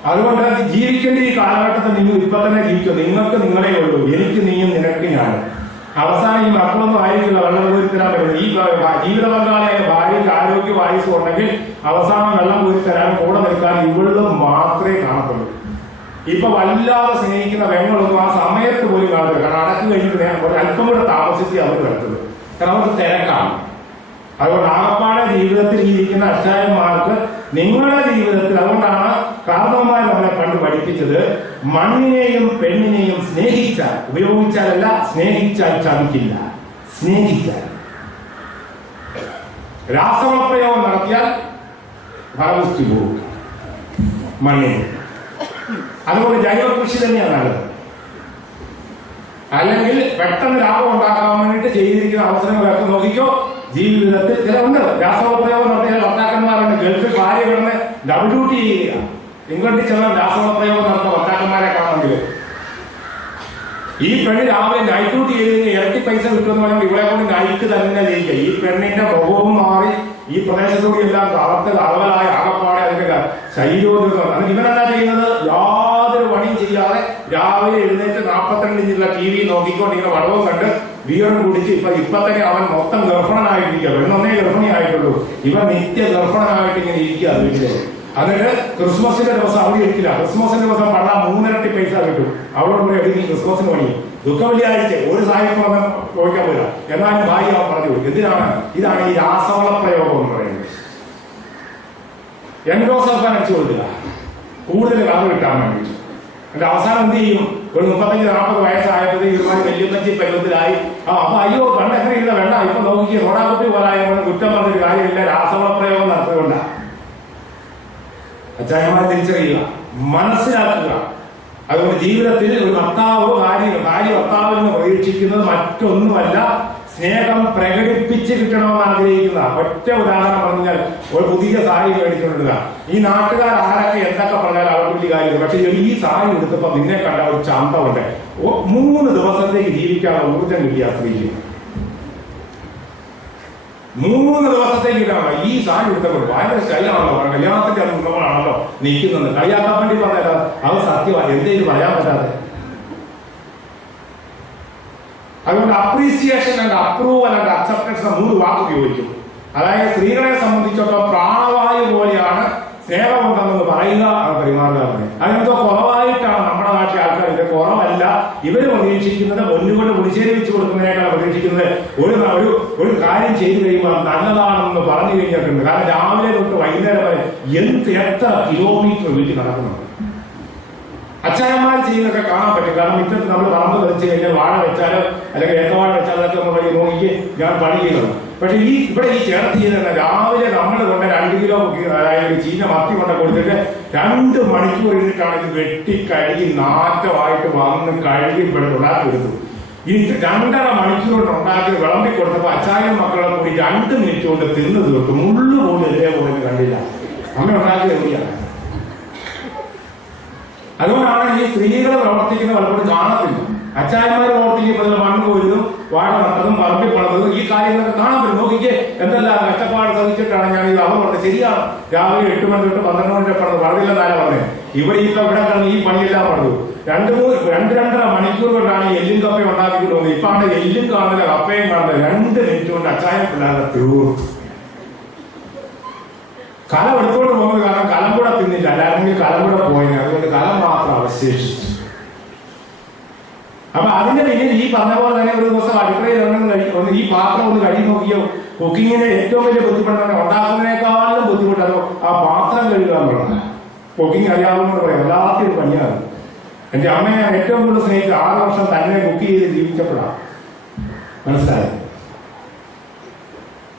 അതുകൊണ്ട് ജീവിക്കേണ്ട ഈ കാലഘട്ടത്തിൽ നിങ്ങൾ ഇപ്പൊ തന്നെ ജീവിക്കും. നിങ്ങൾക്ക് നിങ്ങളെ ഉള്ളൂ, എനിക്ക് നീയും നിനക്ക് ഞാനും. അവസാനം ഈ മക്കളൊന്നും ആയിരിക്കില്ല വെള്ളം കോരിത്തരാൻ പറ്റുന്നത്. ഈ ജീവിത പങ്കാളിയായ ഭാര്യയ്ക്ക് ആരോഗ്യ വായുസ് ഉണ്ടെങ്കിൽ അവസാനം വെള്ളം കോരിത്തരാൻ കൂടെ നിൽക്കാൻ ഇവളും മാത്രമേ കാണത്തുള്ളൂ. ഇപ്പൊ വല്ലാതെ സ്നേഹിക്കുന്ന പെങ്ങളൊന്നും ആ സമയത്ത് പോലും കാണത്തില്ല. കാരണം അടക്ക് കഴിഞ്ഞിട്ട് ഒരു അല്പം കൂടെ താമസിച്ച് അവർ കിടത്തുള്ളൂ. കാരണം അവർക്ക് തിരക്കാണ്. അതുകൊണ്ട് ആകപ്പാടെ ജീവിതത്തിൽ ഇരിക്കുന്ന അച്ചായന്മാർക്ക് നിങ്ങളുടെ ജീവിതത്തിൽ, അതുകൊണ്ടാണ് കാരണവന്മാർ നമ്മളെ പണ്ട് പഠിപ്പിച്ചത്, മണ്ണിനെയും പെണ്ണിനെയും സ്നേഹിച്ചാൽ, ഉപയോഗിച്ചാലല്ല, സ്നേഹിച്ചാൽ ചതിക്കില്ല. സ്നേഹിച്ചാൽ രാസവളപ്രയോഗം നടത്തിയാൽ ഫലപുഷ്ടി പോകും മണ്ണിന്. അതുകൊണ്ട് ജൈവ കൃഷി തന്നെയാണ് നല്ലത്. അല്ലെങ്കിൽ പെട്ടെന്ന് ലാഭം ഉണ്ടാക്കാൻ വേണ്ടിയിട്ട് ചെയ്തിരിക്കുന്ന അവസരങ്ങളൊക്കെ നോക്കിക്കോ. ജീവിതത്തിൽ ചിലവുണ്ട്. രാസവളപ്രയോഗം നടത്തിയാൽ ഭർത്താക്കന്മാരുണ്ട്. ഗൾഫിൽ ഭാര്യ കിടന്ന് ഡബിൾ ഡ്യൂട്ടി ചെയ്യുക. ഇംഗ്ലണ്ടിൽ ചെന്നാൽ രാസവളപ്രയോഗം നടത്തുന്ന ഭർത്താക്കന്മാരെ കാണണമെങ്കിൽ ഈ പെണ്ണ് രാവിലെ നൈറ്റ് ഡ്യൂട്ടി ചെയ്ത് ഇരട്ടി പൈസ കിട്ടുമെന്ന് പറഞ്ഞാൽ ഇവിടെ കൊണ്ട് നൈറ്റ് തന്നെ ചെയ്യിക്കുക. ഈ പെണ്ണിന്റെ മുഖവും മാറി ഈ പ്രദേശത്തോടെ എല്ലാം കറുത്ത അളവലായ ആകപ്പാടെ അതിന്റെ ശരീരോദ്രം. എന്നിട്ട് ഇവനെന്താ ചെയ്യുന്നത്? യാതൊരു പണിയും ചെയ്യാതെ രാവിലെ എഴുന്നേറ്റ് 42 ഇഞ്ചുള്ള TV നോക്കിക്കൊണ്ട് ഇങ്ങനെ വളവും കണ്ട് ബിയറും കുടിച്ച് ഇപ്പൊ തന്നെ അവൻ മൊത്തം ഗർഭണനായിട്ടിരിക്കുക. പെണ്ണൊന്നേ ഗർഭിണിയായിട്ടുള്ളൂ. ഇവൻ നിത്യ ഗർഭണനായിട്ട് ഇങ്ങനെ ഇരിക്കുക വീട്ടില്. എന്നിട്ട് ക്രിസ്മസിന്റെ ദിവസം അവധി എടുക്കില്ല. ക്രിസ്മസിന്റെ ദിവസം പണ്ടാ 3 ഇരട്ടി പൈസ കിട്ടും. അവളോട് കൂടി എടുക്കും ക്രിസ്മസിന് പണി. ദുഃഖവെള്ളിയാഴ്ച ഒരു സാഹിത്യം അവൻ ചോദിക്കാൻ പോയില്ല. എന്നാലും ഭാര്യ അവൻ പറഞ്ഞു കൊടുക്കും. എന്തിനാണ്? ഇതാണ് ഈ രാസവള പ്രയോഗം എന്ന് പറയുന്നത്. എൻഡോസൾഫാൻ അടിച്ചു കൊടുക്കുക കൂടുതൽ കളർ കിട്ടാൻ വേണ്ടി. എന്നിട്ട് അവസാനം എന്ത് ചെയ്യും? ഒരു 35-40 വയസ്സായപ്പോൾ ഇതുമാതിരി വല്യപ്പച്ചി പരുവത്തിലായി. അപ്പൊ അയ്യോ പണ്ട് എങ്ങനെയില്ല വേണ്ട, ഇപ്പൊ നോക്കിയ റോഡാകുട്ടി പോലായ കുറ്റം പറഞ്ഞൊരു കാര്യമില്ല, രാസവളപ്രയോഗം നടത്തിക്കൊണ്ടാണ്. അച്ചായന്മാരെ തിരിച്ചറിയുക, മനസ്സിലാക്കുക. അതുകൊണ്ട് ജീവിതത്തിൽ ഒരു ഭർത്താവ് ഭാര്യ ഭർത്താവിൽ നിന്ന് പ്രതീക്ഷിക്കുന്നത് മറ്റൊന്നുമല്ല, സ്നേഹം പ്രകടിപ്പിച്ച് കിട്ടണമെന്ന് ആഗ്രഹിക്കുന്ന. ഒറ്റ ഉദാഹരണം പറഞ്ഞാൽ, ഒരു പുതിയ സാരി മേടിച്ചുകൊണ്ടിരുക. ഈ നാട്ടുകാർ ആരൊക്കെ എന്തൊക്കെ പറഞ്ഞാൽ അവർക്ക് വലിയ കാര്യമില്ല. പക്ഷെ ഈ സാരി എടുത്തപ്പോ നിന്നെ കണ്ട ഒരു ചന്തമുണ്ട്. 3 ദിവസത്തേക്ക് ജീവിക്കാനുള്ള ഊർജം കിട്ടിയ സ്ത്രീക്ക് 3 ദിവസത്തേക്ക് ഇടാണ്. ഈ സാരി എടുത്തപ്പോൾ ഭയങ്കര സ്റ്റൈലാണല്ലോ, കല്യാണത്തിന്റെ മുഖമാണല്ലോ നിൽക്കുന്നത്. കളിയാക്കാൻ വേണ്ടി പറഞ്ഞാൽ അത് സത്യമാണ്, എന്തെങ്കിലും പറയാൻ പറ്റാതെ. അതുകൊണ്ട് appreciation and approval and acceptance 3 വാക്ക് ഉപയോഗിക്കും. അതായത് സ്ത്രീകളെ സംബന്ധിച്ചിടത്തോളം പ്രാണവായു പോലെയാണ് സ്നേഹമുണ്ടെന്ന് പറയുക, അത് പെരുമാറുക. അതിനെന്തോ കുറവായിട്ടാണ് നമ്മുടെ നാട്ടിലെ ആൾക്കാർ. ഇത് കുറവല്ല, ഇവര് പ്രതീക്ഷിക്കുന്നത് പൊന്നുകൊണ്ട് കുടിശ്ശേരി വെച്ച് കൊടുക്കുന്നതിനേക്കാൾ പ്രതീക്ഷിക്കുന്നത് ഒരു കാര്യം ചെയ്തു കഴിയുമ്പോൾ നല്ലതാണെന്ന് പറഞ്ഞു കഴിഞ്ഞിട്ടുണ്ട്. കാരണം രാവിലെ തൊട്ട് വൈകുന്നേരം വരെ എത്ര കിലോമീറ്റർ വീട്ടിൽ നടക്കുന്നുണ്ട്. അച്ചായന്മാർ ചെയ്യുന്നതൊക്കെ കാണാൻ പറ്റും. കാരണം മുറ്റത്ത് നമ്മൾ പറമ്പ് വെച്ച് കഴിഞ്ഞാൽ വാഴ വെച്ചാലോ അല്ലെങ്കിൽ ഏത്തവാഴ വെച്ചാലോ ഒക്കെ നമ്മൾ നോക്കി ഞാൻ പണി ചെയ്യുന്നത്. പക്ഷെ ഇവിടെ ഈ ചേർത്ത് ചെയ്യുന്ന രാവിലെ നമ്മൾ കൊണ്ട് 2 കിലോ അതായത് ചീന മത്തി കൊണ്ട് കൊടുത്തിട്ട് 2 മണിക്കൂർ ഇരുന്നിട്ടാണ് ഇത് വെട്ടി കഴുകി നാറ്റമായിട്ട് വന്ന് കഴുകി ഇവിടെ ഉണ്ടാക്കി എടുത്തു. ഈ 2.5 മണിക്കൂർ കൊണ്ട് ഉണ്ടാക്കി വിളമ്പി കൊടുത്തപ്പോൾ അച്ചായനും മക്കളെ കൂടി 2 മിനിറ്റ് കൊണ്ട് തിന്നു തീർത്തു. മുള്ളു പോലും ഇതേപോലെ കണ്ടില്ല. അമ്മ ഉണ്ടാക്കി എവിടെയാണ്. അതുകൊണ്ടാണ് ഈ സ്ത്രീകൾ പ്രവർത്തിക്കുന്ന പലപ്പോഴും കാണത്തില്ല. അച്ചായന്മാർ പ്രവർത്തിക്കുമ്പോൾ മണ്ണ് കോരുന്നതും വാഴ നട്ടതും പറമ്പിൽ പണതും ഈ കാര്യങ്ങളൊക്കെ കാണാൻ പറ്റും. നോക്കിക്ക് എന്തെല്ലാം കഷ്ടപ്പാട് സഹിച്ചിട്ടാണ് ഞാൻ ഇത് അവർ പറഞ്ഞത്. ശരിയാണ്, രാവിലെ 8 മണി തൊട്ട് 12 മണി വരെ പറഞ്ഞത് പറഞ്ഞില്ലെന്നാരാ പറഞ്ഞത്. ഇവിടെ ഈ പണിയെല്ലാം പറഞ്ഞു 2-2.5 മണിക്കൂർ കൊണ്ടാണ് എല്ലും കപ്പയും ഉണ്ടാക്കിയിട്ടുള്ളത്. ഇപ്പൊ അവിടെ എല്ലും കാണുന്നില്ല, കപ്പയും കാണുന്നില്ല. 2 മിനിറ്റ് കൊണ്ട് അച്ചായം പിള്ളേരെ തീർന്നു. കലം എടുത്തോണ്ട് പോകുന്നത് കാരണം കലം കൂടെ തിന്നില്ല, അല്ലായിരുന്നെങ്കിൽ കലം കൂടെ പോയിന്. അതുകൊണ്ട് കലം മാത്രം അവശേഷിച്ചു. അപ്പൊ അതിന്റെ പിന്നിൽ ഈ പറഞ്ഞ പോലെ തന്നെ ഒരു ദിവസം അടുക്കളയിൽ ഇറങ്ങുന്ന ഈ പാത്രം ഒന്ന് കഴുകി നോക്കിയോ. കുക്കിങ്ങിന്റെ ഏറ്റവും വലിയ ബുദ്ധിമുട്ടാണ്, ഉണ്ടാക്കുന്നതിനേക്കാളും ബുദ്ധിമുട്ടാണോ ആ പാത്രം കഴുകുക എന്നുള്ളത്. കുക്കിംഗ് അറിയാവുന്നത് പറയാം, വല്ലാത്തൊരു പണിയാണ്. എന്റെ അമ്മയെ ഏറ്റവും കൂടുതൽ സ്നേഹിച്ച് 6 വർഷം തന്നെ കുക്ക് ചെയ്ത് ജീവിച്ചപ്പോഴാണ് മനസ്സിലായത്.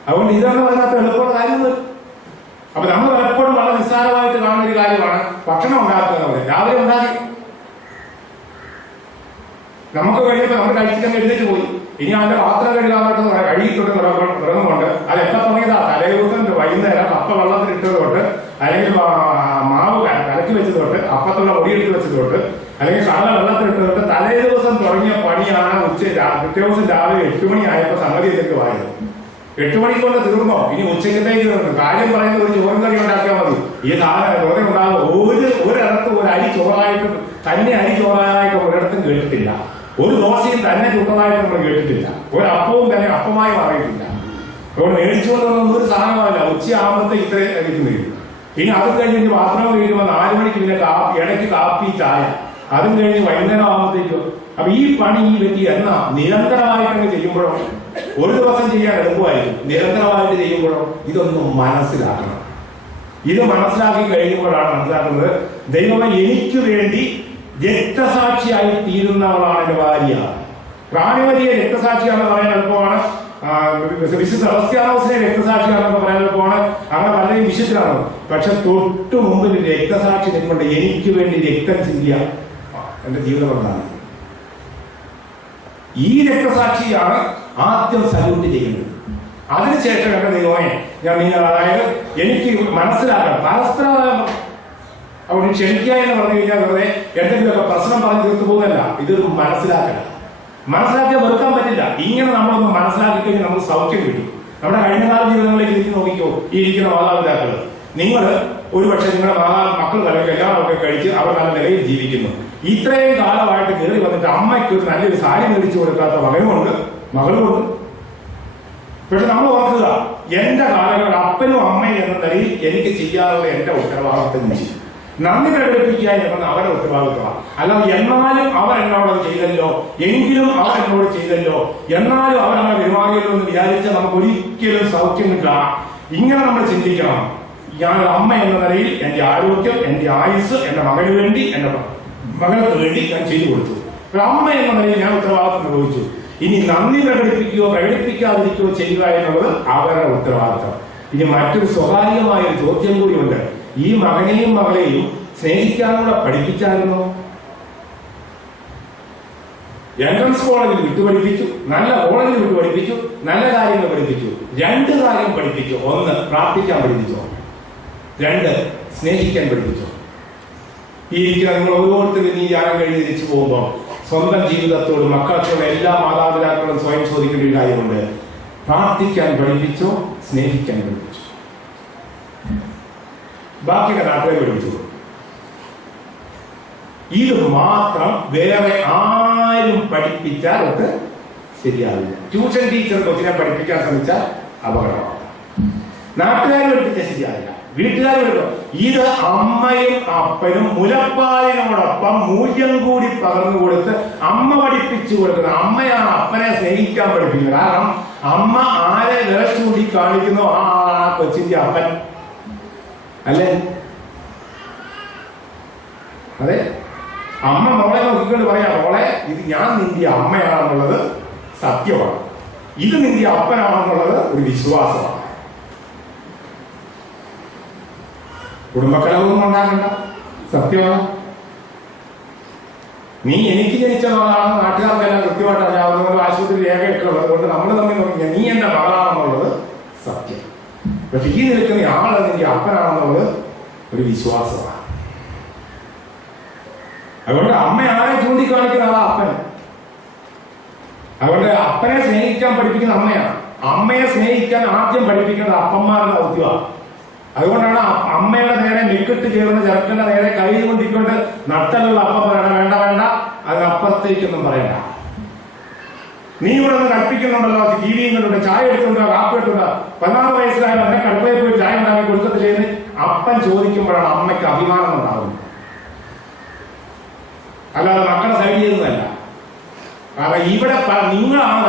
അതുകൊണ്ട് ഇതാണ് അതിനകത്ത് എളുപ്പമുള്ള കാര്യങ്ങൾ. അപ്പൊ നമ്മൾ പലപ്പോഴും വളരെ നിസ്സാരമായിട്ട് കാണുന്ന ഒരു കാര്യമാണ് ഭക്ഷണം ഉണ്ടാക്കുന്നത്. രാവിലെ ഉണ്ടാക്കി നമുക്ക് കഴിയുമ്പോൾ നമ്മൾ കഴിച്ചിട്ട് എഴുന്നേറ്റ് പോയി. ഇനി അതിന്റെ പാത്രം കഴുകാനായിട്ട് കഴുകിയിട്ടുണ്ട് തുടങ്ങുന്നുണ്ട്. അത് എപ്പോ തുടങ്ങിയതാ? തലേ ദിവസം വൈകുന്നേരം കപ്പ വെള്ളത്തിൽ തൊട്ട്, അല്ലെങ്കിൽ മാവ് കലക്കി വെച്ചത് തൊട്ട്, അപ്പത്തുള്ള പൊടിയെടുത്ത് വെച്ചത് തൊട്ട്, അല്ലെങ്കിൽ കടല വെള്ളത്തിൽ തൊട്ട് തലേ ദിവസം തുടങ്ങിയ പണിയാണ് പിറ്റേ ദിവസം രാവിലെ 8 മണി ആയപ്പോ സംഗതിയിലേക്ക് വായത്. 8 മണിക്കൊണ്ട് തീർന്നോ? ഇനി ഉച്ചക്കത്തേക്ക് തീർന്നു. കാര്യം പറയുന്നത് ഒരു ചോറും കറി ഉണ്ടാക്കിയാൽ മതി. ഈ സാധനം വെറുതെ ഉണ്ടാകും. ഒരിടത്തും ഒരു അരി ചോറായിട്ട് തന്നെ അരി ചോറായിട്ട് ഒരിടത്തും കേട്ടിട്ടില്ല. ഒരു ദോശയും തന്നെ ചുട്ടതായിട്ട് നമ്മൾ കേട്ടിട്ടില്ല. ഒരു അപ്പവും തന്നെ അപ്പമായി മാറിയിട്ടില്ല. അതുകൊണ്ട് മേടിച്ചുകൊണ്ടൊന്നും ഒരു സാധനമല്ല. ഉച്ചയാകുമ്പോഴത്തെ ഇത്രയും കഴിക്കുന്നത്. ഇനി അതും കഴിഞ്ഞ് പാത്രം കഴിക്കുമ്പോൾ 4 മണിക്ക് പിന്നെ ഇടയ്ക്ക് കാപ്പി ചായ, അതും കഴിഞ്ഞ് വൈകുന്നേരം ആകുമ്പോഴത്തേക്കോ. അപ്പൊ ഈ പണി ഈ വ്യക്തി എന്നാ നിരന്തരമായിട്ടങ്ങ് ചെയ്യുമ്പോഴോ, ഒരു ദിവസം ചെയ്യാൻ എളുപ്പമായിരിക്കും. നിരന്തരമായിട്ട് ചെയ്യുമ്പോഴോ ഇതൊന്നും മനസ്സിലാക്കണം. ഇത് മനസ്സിലാക്കി കഴിയുമ്പോഴാണ് മനസ്സിലാക്കുന്നത് ദൈവമേ എനിക്ക് വേണ്ടി രക്തസാക്ഷിയായി തീരുന്നവളാണ് എന്റെ ഭാര്യ. പ്രാണിവലിയെ രക്തസാക്ഷിയാണെന്ന് പറയാൻ എളുപ്പമാണ്. വിശുദ്ധ സെബസ്ത്യാനോസിനെ രക്തസാക്ഷിയാണെന്ന് പറയാൻ എളുപ്പമാണ്. അങ്ങനെ പലരെയും വിശുദ്ധരാണ്. പക്ഷെ തൊട്ടു മുമ്പിൽ രക്തസാക്ഷി നിൽക്കൊണ്ട് എനിക്ക് വേണ്ടി രക്തം ചിന്തിയ എന്റെ ജീവിതം എന്താണ്? ഈ രക്തസാക്ഷിയാണ് ആദ്യം സല്യൂട്ട് ചെയ്യുന്നത്. അതിനുശേഷം എന്റെ ദൈവമേ ഞാൻ അതായത് എനിക്ക് മനസ്സിലാക്കണം പരസ്പരം. അതുകൊണ്ട് ക്ഷണിക്കുക എന്ന് പറഞ്ഞു കഴിഞ്ഞാൽ വെറുതെ എന്തെങ്കിലുമൊക്കെ പ്രശ്നം പറഞ്ഞ് തീർത്തു പോകുന്നല്ല. ഇതൊരു മനസ്സിലാക്കണം. മനസ്സിലാക്കിയാൽ വെറുക്കാൻ പറ്റില്ല. ഇങ്ങനെ നമ്മളൊന്ന് മനസ്സിലാക്കി കഴിഞ്ഞാൽ നമുക്ക് സൗഖ്യം കിട്ടും. നമ്മുടെ കഴിഞ്ഞകാല ജീവിതങ്ങളിലേക്ക് തിരിച്ചു നോക്കിക്കോ. ഈ ഇരിക്കുന്ന മാതാപിതാക്കൾ, നിങ്ങൾ ഒരുപക്ഷെ നിങ്ങളുടെ മക്കൾ കലക്ക് എല്ലാവരും കഴിച്ച് അവർ നല്ല നിലയിൽ ജീവിക്കുന്നു. ഇത്രയും കാലമായിട്ട് കയറി വന്നിട്ട് അമ്മയ്ക്ക് ഒരു നല്ലൊരു സാരി മേടിച്ചു കൊടുക്കാത്ത മകനുമുണ്ട്, മകളുമുണ്ട്. പക്ഷെ നമ്മൾ ഓർക്കുക, എന്റെ കാലങ്ങൾ അപ്പനും അമ്മയും എന്ന നിലയിൽ എനിക്ക് ചെയ്യാനുള്ള എന്റെ ഉത്തരവാദിത്വം ചെയ്യും. നന്ദി പ്രകടിപ്പിക്കുക എന്നത് അവരുടെ ഉത്തരവാദിത്വമാണ്. അല്ലാതെ എന്നാലും അവർ എന്നോട് ചെയ്തല്ലോ, എങ്കിലും അവർ എന്നോട് ചെയ്തല്ലോ, എന്നാലും അവർ അങ്ങനെ പെരുമാറിയല്ലോ എന്ന് വിചാരിച്ചാൽ നമുക്ക് ഒരിക്കലും സൗഖ്യം കിട്ടില്ല. ഇങ്ങനെ നമ്മൾ ചിന്തിക്കണം. ഞാൻ അമ്മ എന്ന നിലയിൽ എന്റെ ആരോഗ്യം, എന്റെ ആയുസ് എന്റെ മകന് വേണ്ടി, എന്റെ മകൾക്ക് വേണ്ടി ഞാൻ ചെയ്തു കൊടുത്തു. ഒരു അമ്മ എന്ന നിലയിൽ ഞാൻ ഉത്തരവാദിത്വം നിർവഹിച്ചു. ഇനി നന്ദി പ്രകടിപ്പിക്കുകയോ പ്രകടിപ്പിക്കാതിരിക്കുകയോ ചെയ്യുക എന്നുള്ളത് അവരുടെ ഉത്തരവാദിത്വം. ഇനി മറ്റൊരു സ്വകാര്യമായ ഒരു ചോദ്യം കൂടിയുണ്ട്. ഈ മകനെയും മകളെയും സ്നേഹിക്കാനുള്ള പഠിപ്പിച്ചായിരുന്നു? എൻട്രൻസ് കോളേജിൽ വിട്ടുപഠിപ്പിച്ചു, നല്ല കോളേജിൽ വിട്ടുപഠിപ്പിച്ചു, നല്ല കാര്യങ്ങൾ പഠിപ്പിച്ചു. 2 കാര്യം പഠിപ്പിച്ചു. 1 പ്രാർത്ഥിക്കാൻ പഠിപ്പിച്ചോ, 2 സ്നേഹിക്കാൻ പഠിപ്പിച്ചോ. ഈ നിങ്ങൾ ഓരോരുത്തരും ഈ യാനം കഴിഞ്ഞ് തിരിച്ചു പോകുമ്പോൾ സ്വന്തം ജീവിതത്തോട് മക്കൾക്കുള്ള എല്ലാ മാതാപിതാക്കളും സ്വയം ചോദിക്കേണ്ട ഒരു കാര്യമുണ്ട്. പ്രാർത്ഥിക്കാൻ പഠിപ്പിച്ചോ, സ്നേഹിക്കാൻ പഠിപ്പിച്ചോ? ബാക്കിയൊക്കെ നാട്ടുകാർ പഠിപ്പിച്ചു. ഇത് മാത്രം വേറെ ആരും പഠിപ്പിച്ചാൽ അത് ശരിയാവില്ല. ട്യൂഷൻ ടീച്ചർ കൊച്ചിനെ പഠിപ്പിക്കാൻ ശ്രമിച്ചാൽ അപകടമാണ്. നാട്ടുകാർ പഠിപ്പിച്ചാൽ ശരിയാവില്ല, വീട്ടുകാർ പഠിപ്പിക്കും. ഇത് അമ്മയും അപ്പനും മുലപ്പാലിനോടൊപ്പം മൂല്യം കൂടി പകർന്നു കൊടുത്ത് അമ്മ പഠിപ്പിച്ചു കൊടുക്കുന്നത്. അമ്മയാണ് അപ്പനെ സ്നേഹിക്കാൻ പഠിപ്പിക്കുന്നത്. കാരണം അമ്മ ആരെ വിരൽ ചൂണ്ടി കാണിക്കുന്നു ആ കൊച്ചിന്റെ അപ്പൻ അല്ലേ? അതെ, അമ്മ മോളെ നോക്കിക്കൊണ്ട് പറയാം, മോളെ ഇത് ഞാൻ നിന്റെ അമ്മയാണെന്നുള്ളത് സത്യമാണ്, ഇത് നിന്റെ അപ്പനാണെന്നുള്ളത് ഒരു വിശ്വാസമാണ്. കുടുംബക്കലഹമൊന്നും ഉണ്ടാകണ്ട, സത്യമാണ്. നീ എനിക്ക് ജനിച്ച മകളാണ്, നാട്ടുകാർക്കെല്ലാം കൃത്യമായിട്ട് അറിയാവുന്നത്, ആശുപത്രി രേഖയൊക്കെ ഉള്ളത് കൊണ്ട് നമ്മൾ തമ്മിൽ നോക്കിയാൽ നീ എന്റെ മകളാണെന്നുള്ളത് സത്യം. പക്ഷെ ഈ നിൽക്കുന്ന ആള് നിന്റെ അപ്പനാണെന്നുള്ളത് ഒരു വിശ്വാസമാണ്. അതുകൊണ്ട് അമ്മയാരെ ചൂണ്ടിക്കാണിക്കുന്ന ആളാ അപ്പന്. അതുകൊണ്ട് അപ്പനെ സ്നേഹിക്കാൻ പഠിപ്പിക്കുന്ന അമ്മയാണ്. അമ്മയെ സ്നേഹിക്കാൻ ആദ്യം പഠിപ്പിക്കേണ്ടത് അപ്പന്മാരുടെ ദൗത്യമാണ്. അതുകൊണ്ടാണ് അമ്മയുടെ നേരെ നിക്കിട്ട് ചേർന്ന് ചെറുക്കന്റെ നേരെ കൈ കൊണ്ടിക്കൊണ്ട് നട്ടലുള്ള അപ്പം പറയണം, വേണ്ട വേണ്ട അതിനപ്പുറത്തേക്കൊന്നും പറയണ്ട. നീ ഇവിടെ നിന്ന് കൽപ്പിക്കുന്നുണ്ടല്ലോ, ടി വി ഇങ്ങോട്ടുണ്ട്, ചായ എടുത്തുണ്ടോ, കാപ്പി എടുത്തുണ്ടോ, 14 വയസ്സിലായാലും അതിനെ കടുപ്പയിൽ പോയി ചായ ഉണ്ടാക്കി കൊടുക്കത്തില്ലെന്ന് അപ്പൻ ചോദിക്കുമ്പോഴാണ് അമ്മയ്ക്ക് അഭിമാനം ഉണ്ടാകുന്നത്. അല്ലാതെ മക്കളെ സൈഡ് ചെയ്യുന്നതല്ല. കാരണം ഇവിടെ നിങ്ങളാണ്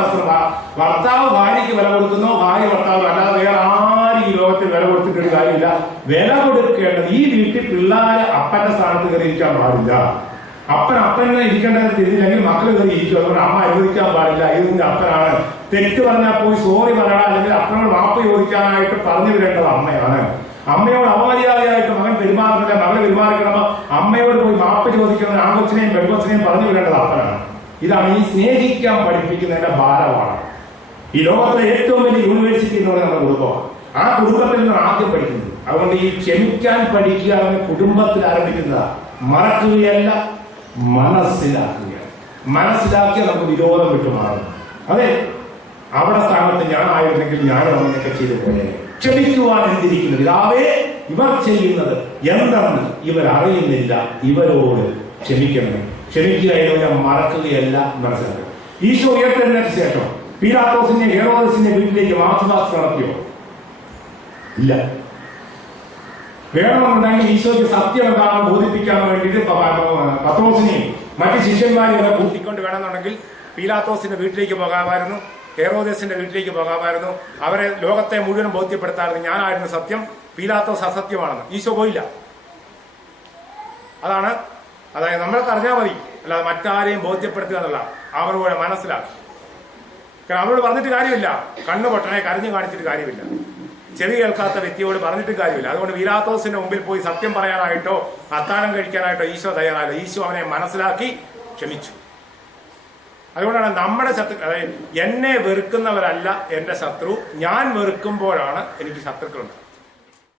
ഭർത്താവ് ഭാര്യയ്ക്ക് വില കൊടുക്കുന്നോ, ഭാര്യ ഭർത്താവ്, അല്ലാതെ വേറെ ആരും ഈ ലോകത്തിൽ വില കൊടുത്തിട്ടൊരു കാര്യമില്ല. വില കൊടുക്കേണ്ടത് ഈ വീട്ടിൽ പിള്ളേരെ അപ്പന്റെ സ്ഥാനത്ത് കയറി ഇരിക്കാൻ പാടില്ല. അപ്പനെ ഇരിക്കേണ്ടത് തിരിഞ്ഞില്ലെങ്കിൽ മക്കൾ കയറി ഇരിക്കും. അതുകൊണ്ട് അമ്മ അനുവദിക്കാൻ പാടില്ല. ഇതിന്റെ അപ്പനാണ്. തെറ്റ് പറഞ്ഞാൽ പോയി സോറി പറയണം, അല്ലെങ്കിൽ അപ്പനോട് മാപ്പ് ചോദിക്കാനായിട്ട് പറഞ്ഞു വിടേണ്ടത് അമ്മയാണ്. അമ്മയോട് അവമര്യാദയായിട്ട് മകൻ പെരുമാറുന്നില്ല, മകളെ പെരുമാറിക്കണമോ അമ്മയോട് പോയി മാപ്പ് ചോദിക്കുന്നത് ആൺകൊച്ചിനെയും പെൺകൊച്ചിനെയും പറഞ്ഞു വിടേണ്ടത് അപ്പനാണ്. ഇതാണ് ഈ സ്നേഹിക്കാൻ പഠിപ്പിക്കുന്നതിന്റെ ഭാരമാണ്. ഈ ലോകത്തിലെ ഏറ്റവും വലിയ യൂണിവേഴ്സിറ്റി എന്ന് പറയുന്ന നമ്മുടെ കുടുംബമാണ്. ആ കുടുംബത്തിൽ നിന്നാണ് ആദ്യം പഠിക്കുന്നത്. അതുകൊണ്ട് ഈ ക്ഷമിക്കാൻ പഠിക്കുക എന്ന കുടുംബത്തിൽ ആരംഭിക്കുന്നതാ. മറക്കുകയല്ല, മനസ്സിലാക്കുകയാണ്. മനസ്സിലാക്കിയാൽ നമുക്ക് വിരോധം വിട്ടുമാറും. അതെ, അവിടെ സ്ഥാനത്ത് ഞാനായിരുന്നെങ്കിൽ ഞാനും അങ്ങനെയൊക്കെ ചെയ്തു പോയേ. ക്ഷമിക്കുവാൻ എന്തിരിക്കുന്നു പിതാവേ, ഇവർ ചെയ്യുന്നത് എന്തെന്ന് ഇവർ അറിയുന്നില്ല, ഇവരോട് ക്ഷമിക്കണം. ക്ഷമിക്കുക എന്നുള്ളത് മറക്കുകയല്ല, മനസ്സിലാക്കുക. ഈശോ ഉയർത്തെഴുന്നേറ്റ ശേഷം പീലാത്തോസിന്റെ ഹെറോദസിന്റെ വീട്ടിലേക്ക് മാർച്ചുപാസ് നടത്തിയോ? ഇല്ല. വേണമെന്നുണ്ടെങ്കിൽ ഈശോയ്ക്ക് സത്യം എന്താണെന്ന് ബോധിപ്പിക്കാൻ വേണ്ടിയിട്ട് പത്രോസിനെയും മറ്റ് ശിഷ്യന്മാരെയും കൂട്ടിക്കൊണ്ട് വേണമെന്നുണ്ടെങ്കിൽ പീലാത്തോസിന്റെ വീട്ടിലേക്ക് പോകാമായിരുന്നു, ഹെറോദസിന്റെ വീട്ടിലേക്ക് പോകാമായിരുന്നു. അവരെ ലോകത്തെ മുഴുവൻ ബോധ്യപ്പെടുത്താറുണ്ട് ഞാനായിരുന്നു സത്യം, പീലാത്തോസ് അസത്യമാണെന്ന്. ഈശോ പോയില്ല. അതായത് നമ്മൾക്ക് അറിഞ്ഞാൽ മതി, അല്ലാതെ മറ്റാരെയും ബോധ്യപ്പെടുത്തുക എന്നല്ല. അവരോട് മനസ്സിലാക്കി. കാരണം അവരോട് പറഞ്ഞിട്ട് കാര്യമില്ല. കണ്ണു പൊട്ടനെ കരഞ്ഞു കാണിച്ചിട്ട് കാര്യമില്ല. ചെവി കേൾക്കാത്ത വ്യക്തിയോട് പറഞ്ഞിട്ട് കാര്യമില്ല. അതുകൊണ്ട് പീലാത്തോസിന്റെ മുമ്പിൽ പോയി സത്യം പറയാനായിട്ടോ അത്താഴം കഴിക്കാനായിട്ടോ ഈശോ തയ്യാറായില്ല. ഈശോ അവനെ മനസ്സിലാക്കി ക്ഷമിച്ചു. അതുകൊണ്ടാണ് നമ്മുടെ ശത്രു, അതായത് എന്നെ വെറുക്കുന്നവരല്ല എന്റെ ശത്രു, ഞാൻ വെറുക്കുമ്പോഴാണ് എനിക്ക് ശത്രുക്കളുണ്ട്.